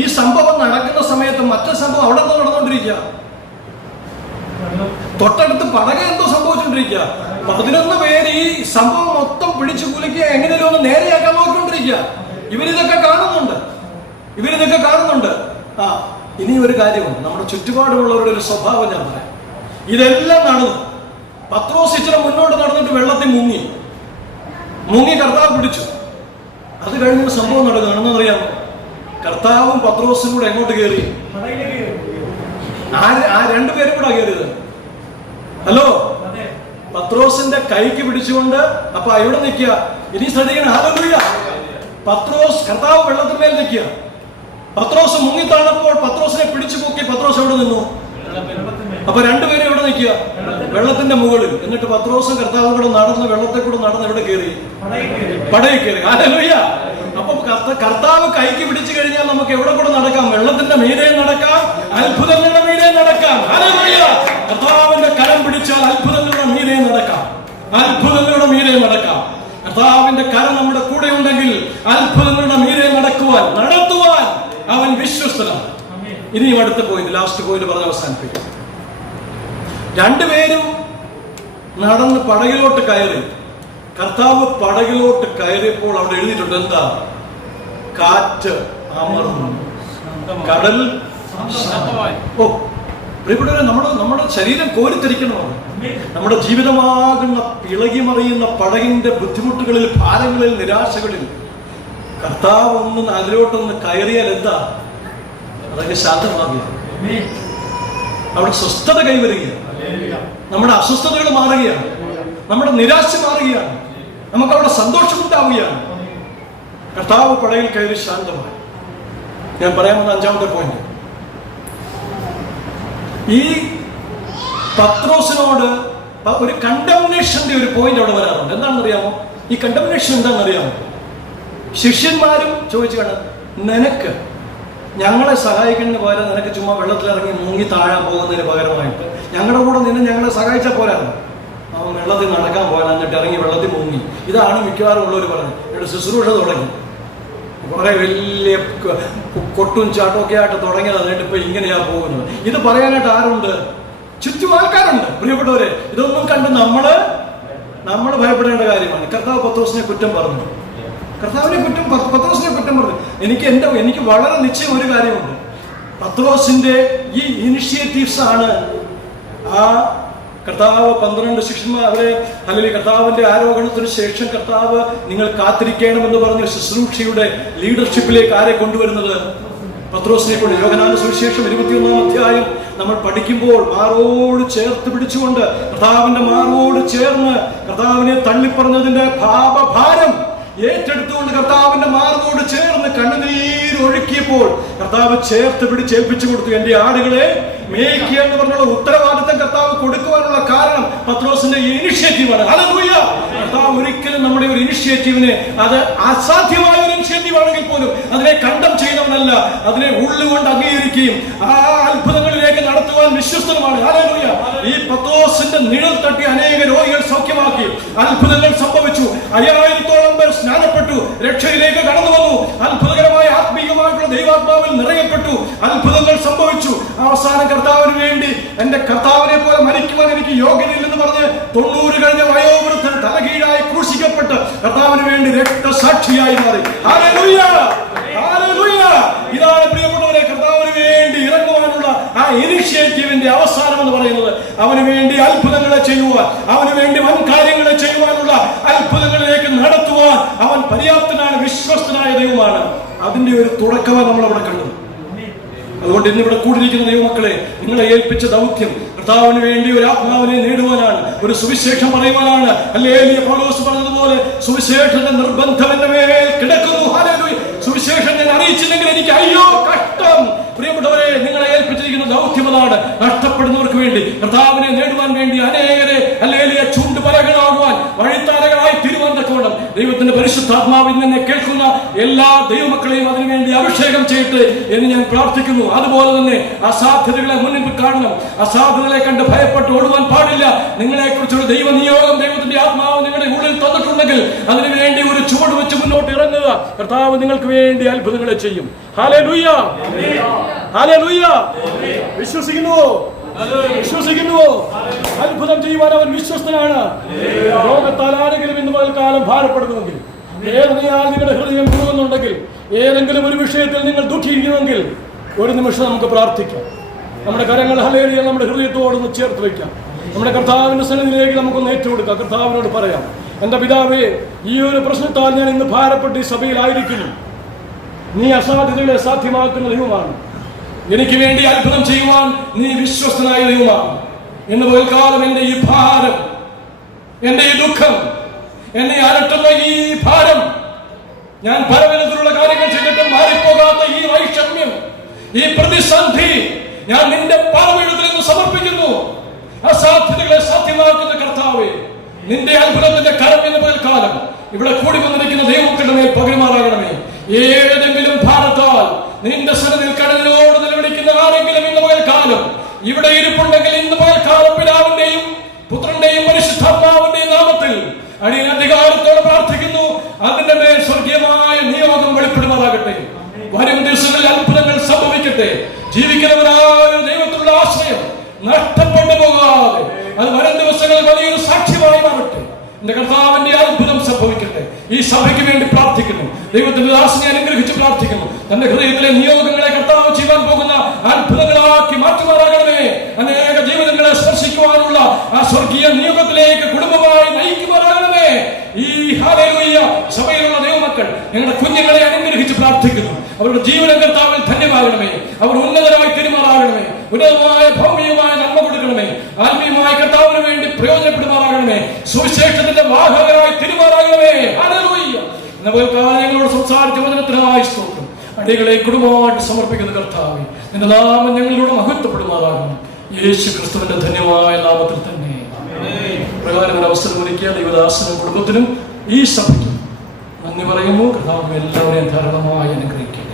ഈ സംഭവം നടക്കുന്ന സമയത്ത് മറ്റൊരു സംഭവം അവിടെ നിന്ന് നടന്നുകൊണ്ടിരിക്കുക. തൊട്ടടുത്ത് പടക എന്തോ സംഭവിച്ചുകൊണ്ടിരിക്കുക. 11 പേര് ഈ സംഭവം മൊത്തം പിടിച്ചു കുലുക്കുക, എങ്ങനെയും ഒന്ന് നേരെയാക്കാൻ നോക്കിക്കൊണ്ടിരിക്കുക. ഇവരിതൊക്കെ കാണുന്നുണ്ട്. ഇനി ഒരു കാര്യമുണ്ട്, നമ്മുടെ ചുറ്റുപാടുമുള്ളവരുടെ ഒരു സ്വഭാവം ഞാൻ പറയാം. ഇതെല്ലാം നടന്നു. പത്രോസ് ഇച്ചിരി മുന്നോട്ട് നടന്നിട്ട് വെള്ളത്തിൽ മുങ്ങി കർത്താവ് പിടിച്ചു. അത് കഴിഞ്ഞൊരു സംഭവം നടന്നു. അറിയാമോ? കർത്താവും പത്രോസും കൂടെ എങ്ങോട്ട് കയറി? ആ 2 പേരും കൂടെ കയറിയത്. ഹലോ, പത്രോസിന്റെ കൈക്ക് പിടിച്ചുകൊണ്ട്. അപ്പൊ ഇവിടെ നിൽക്കുക. ഇനി ശ്രദ്ധിക്കണം. ഹല്ലേലൂയ! പത്രോസ്, കർത്താവ് വെള്ളത്തിന്മേൽ നിൽക്കുക. പത്രോസ് മുങ്ങിത്താണപ്പോൾ പത്രോസിനെ പിടിച്ചു പൊക്കി. പത്രോസ് എവിടെ നിന്നു? അപ്പൊ 2 പേരും എവിടെ നിൽക്കുക? വെള്ളത്തിന്റെ മുകളിൽ. എന്നിട്ട് പത്രോസും കർത്താവും കൂടെ വെള്ളത്തെ കൂടെ നടന്ന് എവിടെ കയറി? പടയിൽ കയറി. ഹല്ലേലൂയ! അപ്പൊ കർത്താവ് കൈക്ക് പിടിച്ചു കഴിഞ്ഞാൽ നമുക്ക് എവിടെ കൂടെ നടക്കാം? വെള്ളത്തിന്റെ മീതെ നടക്കാം, അത്ഭുതങ്ങളുടെ മീതെ നടക്കാം. ഹല്ലേലൂയ! കർത്താവിന്റെ കരം പിടിച്ചാൽ അത്ഭുതങ്ങളുടെ മീതെ നടക്കാം. കർത്താവിന്റെ കരം നമ്മുടെ കൂടെ ഉണ്ടെങ്കിൽ അത്ഭുതങ്ങളുടെ മീതെ നടത്തുവാൻ അവൻ വിശ്വസ്തനാണ്. ഇനിയും അടുത്ത പോയിന്റ്, ലാസ്റ്റ് പോയിന്റ് പറഞ്ഞ് അവസാനിപ്പിക്കും. 2 പേരും നടന്ന് പടകിലോട്ട് കയറി. കർത്താവ് പടകിലോട്ട് കയറിയപ്പോൾ അവിടെ എഴുതിയിട്ടുണ്ട്, എന്താ? കാറ്റ് അമർന്നു, കടൽ. പ്രിയപ്പെട്ടവരെ, നമ്മുടെ ശരീരം കോരിത്തിരിക്കണോ? നമ്മുടെ ജീവിതമാകുന്ന ഇളകി മറിയുന്ന പടകിന്റെ ബുദ്ധിമുട്ടുകളിൽ, ഭാരങ്ങളിൽ, നിരാശകളിൽ കർത്താവ് അതിലോട്ടൊന്ന് കയറിയാൽ എന്താ? അതൊക്കെ ശാന്തമാകുക. അവിടെ സ്വസ്ഥത കൈവരികയാണ്. നമ്മുടെ അസ്വസ്ഥതകൾ മാറുകയാണ്. നമ്മുടെ നിരാശ മാറുകയാണ്. നമുക്ക് അവിടെ സന്തോഷമുണ്ടാവുകയാണ്. കർത്താവ് പടയിൽ കയറി ശാന്തമായി. ഞാൻ പറയാമെന്ന 5ാമത്തെ പോയിന്റ്, ഈ പത്രോസിനോട് ഒരു കണ്ടംനേഷന്റെ ഒരു പോയിന്റ് അവിടെ വരാറുണ്ട്. എന്താണെന്നറിയാമോ? ഈ കണ്ടംനേഷൻ എന്താണെന്നറിയാമോ? ശിഷ്യന്മാരും ചോദിച്ചു കാണാം, നിനക്ക് ഞങ്ങളെ സഹായിക്കുന്നതിന് പകരം നിനക്ക് ചുമ്മാ വെള്ളത്തിലിറങ്ങി മുങ്ങി താഴാൻ പോകുന്നതിന് പകരമായിട്ട് ഞങ്ങളുടെ കൂടെ ഞങ്ങളെ സഹായിച്ചാൽ പോരാണ്. അവൻ വെള്ളത്തിൽ നടക്കാൻ പോകാൻ, എന്നിട്ട് ഇറങ്ങി വെള്ളത്തിൽ മുങ്ങി. ഇതാണ് മിക്കവാറും ഉള്ളവർ പറഞ്ഞത്. എന്നിട്ട് ശുശ്രൂഷ തുടങ്ങി. കുറെ വലിയ കൊട്ടും ചാട്ടും ഒക്കെ ആയിട്ട് തുടങ്ങിയത്. എന്നിട്ട് ഇപ്പൊ ഇങ്ങനെയാ പോകുന്നത്. ഇത് പറയാനായിട്ട് ആരുണ്ട്? ചുറ്റും ആൾക്കാരുണ്ട്. പ്രിയപ്പെട്ടവരെ, ഇതൊന്നും കണ്ട് നമ്മള് ഭയപ്പെടേണ്ട കാര്യമാണ്. കർത്താവ് പത്രോസിനെ കുറ്റം പറഞ്ഞു. പത്രോസിനെ കുറ്റം പറഞ്ഞു. എനിക്ക് വളരെ നിശ്ചയം ഒരു കാര്യമുണ്ട്. പത്രോസിന്റെ ഈ ഇനിഷ്യേറ്റീവ്സ് ആണ് ആ കർത്താവ് 12 ശിഷ്യന്മാർ അവരെ അല്ലെങ്കിൽ കർത്താവിന്റെ ആരോപണത്തിന് ശേഷം കർത്താവ് നിങ്ങൾ കാത്തിരിക്കണമെന്ന് പറഞ്ഞ ശുശ്രൂഷയുടെ ലീഡർഷിപ്പിലേക്ക് ആരെ കൊണ്ടുവരുന്നത്? പത്രോസിനെ കൊണ്ട്. യോഹന്നാന്റെ സുവിശേഷം 21-ാം അധ്യായം നമ്മൾ പഠിക്കുമ്പോൾ മാറോട് ചേർത്ത് പിടിച്ചുകൊണ്ട്, കർത്താവിന്റെ മാറോട് ചേർന്ന് കർത്താവിനെ തള്ളിപ്പറഞ്ഞതിന്റെ പാപഭാരം ഏറ്റെടുത്തുകൊണ്ട് കർത്താവിന്റെ മാർഗോട് ചേർന്ന് കണ്ണുനീര് ഒഴുക്കിയപ്പോൾ കർത്താവ് ചേർത്ത് പിടിച്ചേൽപ്പിച്ചു കൊടുത്തു. എന്റെ ആടുകളെ മേയ്ക്കുക എന്ന് പറഞ്ഞുള്ള ഉത്തരവാദിത്തം കർത്താവ് കൊടുക്കുവാനുള്ള കാരണം പത്രോസിന്റെ ഇനിഷ്യേറ്റീവാണ്. ഹല്ലേലൂയ. കർത്താവ് ഒരിക്കലും നമ്മുടെ ഒരു ഇനിഷ്യേറ്റീവിനെ, അത് അസാധ്യമായ ഒരു ഇനിഷ്യേറ്റീവ് ആണെങ്കിൽ പോലും അതിനെ കണ്ടം ചെയ്യുന്നവനല്ല, അതിനെ ഉള്ളുകൊണ്ട് അംഗീകരിക്കുകയും ആ അത്ഭുതങ്ങളിലേക്ക് നടത്തുവാൻ വിശ്വസ്തനുമാണ്. ഹല്ലേലൂയ. ഈ പത്രോസിന്റെ നിഴൽ തട്ടി അനേക രോഗികൾ സൗഖ്യമാക്കി, അത്ഭുതങ്ങൾ സംഭവിച്ചു. 5000-ഓളം പേർ സ്നാനപ്പെട്ടു, രക്ഷയിലേക്ക് കടന്നു വന്നു, അത്ഭുതകരമായ ആത്മീയമായിട്ടുള്ള ദൈവാത്മാവിൽ നിറയപ്പെട്ടു, അത്ഭുതങ്ങൾ സംഭവിച്ചു. അവസാനം കർത്താവിന് വേണ്ടി, എന്റെ കർത്താവിനെ പോലെ മരിക്കുവാൻ എനിക്ക് യോഗ്യതയില്ലെന്ന് പറഞ്ഞ് 90 കഴിഞ്ഞ വയോവൃദ്ധൻ തലകീഴായി ക്രൂശിക്കപ്പെട്ട് കർത്താവിന് വേണ്ടി രക്തസാക്ഷിയായി മാറി. ഹല്ലേലൂയ. ഹല്ലേലൂയ. ഇതാണ് പ്രിയപ്പെട്ടവരെ, കർത്താവിന് വേണ്ടി ഇറങ്ങുവാനുള്ള ആ ഇനിഷ്യേറ്റീവിന്റെ അവസാനം എന്ന് പറയുന്നത്. അവന് വേണ്ടി അത്ഭുതങ്ങളെ ചെയ്യുവാൻ, അവന് വേണ്ടി വൻ കാര്യങ്ങളെ ചെയ്യുവാനുള്ള, അത്ഭുതങ്ങളിലേക്ക് നടത്തുവാൻ അവൻ പര്യാപ്തനാണ്, വിശ്വസ്തനായ ദൈവമാണ്. അതിന്റെ ഒരു തുടക്കമാണ് നമ്മൾ അവിടെ കണ്ടത്. അതുകൊണ്ട് ഇന്നിവിടെ കൂടിയിരിക്കുന്ന ദൈവമക്കളെ, നിങ്ങളെ ഏൽപ്പിച്ച ദൗത്യം കർത്താവിന് വേണ്ടി ഒരു ആത്മാവിനെ നേടുവാനാണ്, ഒരു സുവിശേഷം പറയുവാനാണ്. ഹല്ലേലൂയ. പൗലോസ് പറഞ്ഞതുപോലെ സുവിശേഷത്തിന്റെ നിർബന്ധം എന്റെ മേൽ കിടക്കുന്നു. ഹല്ലേലൂയ. സുവിശേഷം ഞാൻ അറിയിച്ചില്ലെങ്കിൽ എനിക്ക് അയ്യോ കഷ്ടം. പ്രിയപ്പെട്ടവരെ, നിങ്ങളെ ഏൽപ്പിച്ചിരിക്കുന്ന ദൗത്യം അതാണ്. നഷ്ടപ്പെടുന്നവർക്ക് വേണ്ടി, കർത്താവിനെ നേടുവാൻ വേണ്ടി അനേകരെ ഹല്ലേലൂയ ചുണ്ടുപലകളാകുവാൻ, വഴിത്താരകളായി തീരുവാൻ തക്കവണ്ണം ദൈവത്തിന്റെ പരിശുദ്ധാത്മാവിൽ നിന്നെ കേൾക്കുന്ന എല്ലാ ദൈവമക്കളെയും അതിനുവേണ്ടി അഭിഷേകം ചെയ്യട്ടെ എന്ന് ഞാൻ പ്രാർത്ഥിക്കുന്നു. അതുപോലെ തന്നെ അസാധ്യതകളെ മുന്നിൽ കാണണം. അസാധ്യതകളെ കണ്ട് ഭയപ്പെട്ട് ഓടുവാൻ പാടില്ല. നിങ്ങളെ കുറിച്ചൊരു ദൈവ നിയോഗം, ദൈവത്തിന്റെ ആത്മാവ് നിങ്ങളുടെ ഉള്ളിൽ തന്നിട്ടുണ്ടെങ്കിൽ അതിനുവേണ്ടി ഒരു ചുവട് വെച്ച് മുന്നോട്ട് ഇറങ്ങുക. കർത്താവ് നിങ്ങൾക്ക് വേണ്ടി അത്ഭുതങ്ങളെ ചെയ്യും. ഹല്ലേലൂയ. ഹല്ലേലൂയ. വിശ്വസിക്കുന്നു, വിശ്വസിക്കുന്നു. അത്ഭുതം ചെയ്യുവാൻ അവൻ വിശ്വസ്തനാണ്. ലോകത്താൽ ആരെങ്കിലും ഇന്ന് പകൽക്കാലം ഭാരപ്പെടുന്നുവെങ്കിൽ, വേദനയാൽ നിങ്ങളുടെ ഹൃദയം കുറുകുന്നുണ്ടെങ്കിൽ, ഏതെങ്കിലും ഒരു വിഷയത്തിൽ നിങ്ങൾ ദുഃഖിക്കുന്നുവെങ്കിൽ, ഒരു നിമിഷം നമുക്ക് പ്രാർത്ഥിക്കാം. നമ്മുടെ കരങ്ങൾ ഹല്ലേലൂയ നമ്മുടെ ഹൃദയത്തോടൊന്ന് ചേർത്ത് വയ്ക്കാം. നമ്മുടെ കർത്താവിന്റെ സന്നിധിയിലേക്ക് നമുക്കൊന്ന് ഏറ്റുകൊടുക്കാം. കർത്താവിനോട് പറയാം, എന്റെ പിതാവേ, ഈ ഒരു പ്രശ്നത്താൽ ഞാൻ ഇന്ന് ഭാരപ്പെട്ട് ഈ സഭയിലായിരിക്കുന്നു. നീ അസാധ്യതകളെ സാധ്യമാക്കുന്ന ദൈവമാണ്. എനിക്ക് വേണ്ടി അത്ഭുതം ചെയ്യുവാൻ നീ വിശ്വസ്തനായ ദൈവമാണ്. ഇന്ന് പകൽക്കാലം എന്റെ ഈ ഭാരം, എന്റെ ഈ ദുഃഖം, എന്നെ അലട്ടുന്ന ഈ ഭാരം, ഞാൻ പലവിധത്തിലുള്ള കാര്യങ്ങൾ ചെയ്തിട്ട് മാറിപ്പോകാത്ത ഈ വൈഷമ്യം, ഈ പ്രതിസന്ധി ഞാൻ നിന്റെ പാദപീഠത്തിൽ നിന്ന് സമർപ്പിക്കുന്നു. അസാധ്യതകളെ സാധ്യമാക്കുന്ന കർത്താവേ, നിന്റെ അത്ഭുതത്തിന്റെ കരം എന്ന പകൽക്കാലം ഇവിടെ കൂടി വന്നിരിക്കുന്ന ദൈവമക്കളുടെ മേൽ പകരുമാറാകണമേ. ഏതെങ്കിലും ഭാരത്താൽ നിന്റെ സന്നിധിയിൽ കടലിനോട് നിലവിളിക്കുന്ന ആരെങ്കിലും ഇന്ന് പകൽക്കാലം ഇവിടെ ഇരിപ്പുണ്ടെങ്കിൽ, ഇന്ന് പകൽക്കാലം പിതാവിന്റെയും പുത്രന്റെയും പരിശുദ്ധാത്മാവിന്റെയും നാമത്തിൽ അടിയൻ അധികാരത്തോടെ പ്രാർത്ഥിക്കുന്നു. അതിന്റെ മേൽ സ്വർഗീയമായ നിയോഗം വെളിപ്പെടുമാറാകട്ടെ. വരും ദിവസങ്ങളിൽ അത്ഭുതങ്ങൾ സംഭവിക്കട്ടെ. ജീവിക്കുന്നവരായ ദൈവത്തിലുള്ള ആശ്രയം നഷ്ടപ്പെട്ടു പോകാതെ അത് വരും ദിവസങ്ങളിൽ വലിയൊരു സാക്ഷ്യമായി മാറട്ടെ. എന്റെ കർത്താവിന്റെ അത്ഭുതം സംഭവിക്കട്ടെ. ഈ സഭയ്ക്ക് വേണ്ടി പ്രാർത്ഥിക്കുന്നു. ദൈവത്തിന്റെ ദാസനെ അനുഗ്രഹിച്ച് പ്രാർത്ഥിക്കുന്നു. തന്റെ ഹൃദയത്തിലെ നിയോഗങ്ങളെ കർത്താവ് ചെയ്യാൻ പോകുന്ന അത്ഭുതങ്ങളാക്കി മാറ്റുമാറാകണമേ. അനേക ജീവിതങ്ങളെ സ്പർശിക്കുവാനുള്ള ആ സ്വർഗീയ നിയോഗത്തിലേക്ക് കുടുംബമായി നയിക്കുമാറാകണമേ. ഈ ഹല്ലേലൂയ സഭയിലുള്ള ദൈവമക്കൾ ഞങ്ങളുടെ കുഞ്ഞുങ്ങളെ അനുഗ്രഹിച്ച് പ്രാർത്ഥിക്കുന്നു. അവരുടെ ജീവനം കർത്താവിൽ ധന്യമാകണമേ. അവർ ഉന്നതരായി പെരുമാറാകണമേ. ഉന്നതമായ ഭൗമികമായ നന്മ കൊടുക്കണമേ. ആത്മീയമായ കർത്താവിന് വേണ്ടി പ്രയോജനപ്പെടുമാറാകണമേ. സുവിശേഷത്തിന്റെ വാഹകരായി തിരുമാറാകണമേ. ഹല്ലേലൂയ. ഞങ്ങളോട് സംസാരിച്ച വചനത്തിനായി സ്തോത്രം. അടികളെ കുടുംബമായിട്ട് സമർപ്പിക്കുന്ന കർത്താവേ, നിന്റെ നാമം ഞങ്ങളിലൂടെ മഹത്വപ്പെടുമാറാകണം. യേശു ക്രിസ്തുവിന്റെ ധന്യമായ നാമത്തിൽ തന്നെ പ്രകാരം അവസരം ഒരുക്കിയ ദൈവദാസനും കുടുംബത്തിനും ഈ സഭയ്ക്കും നന്ദി പറയുന്നു. കർത്താവ് എല്ലാവരെയും ധാരാളമായി അനുഗ്രഹിക്കും.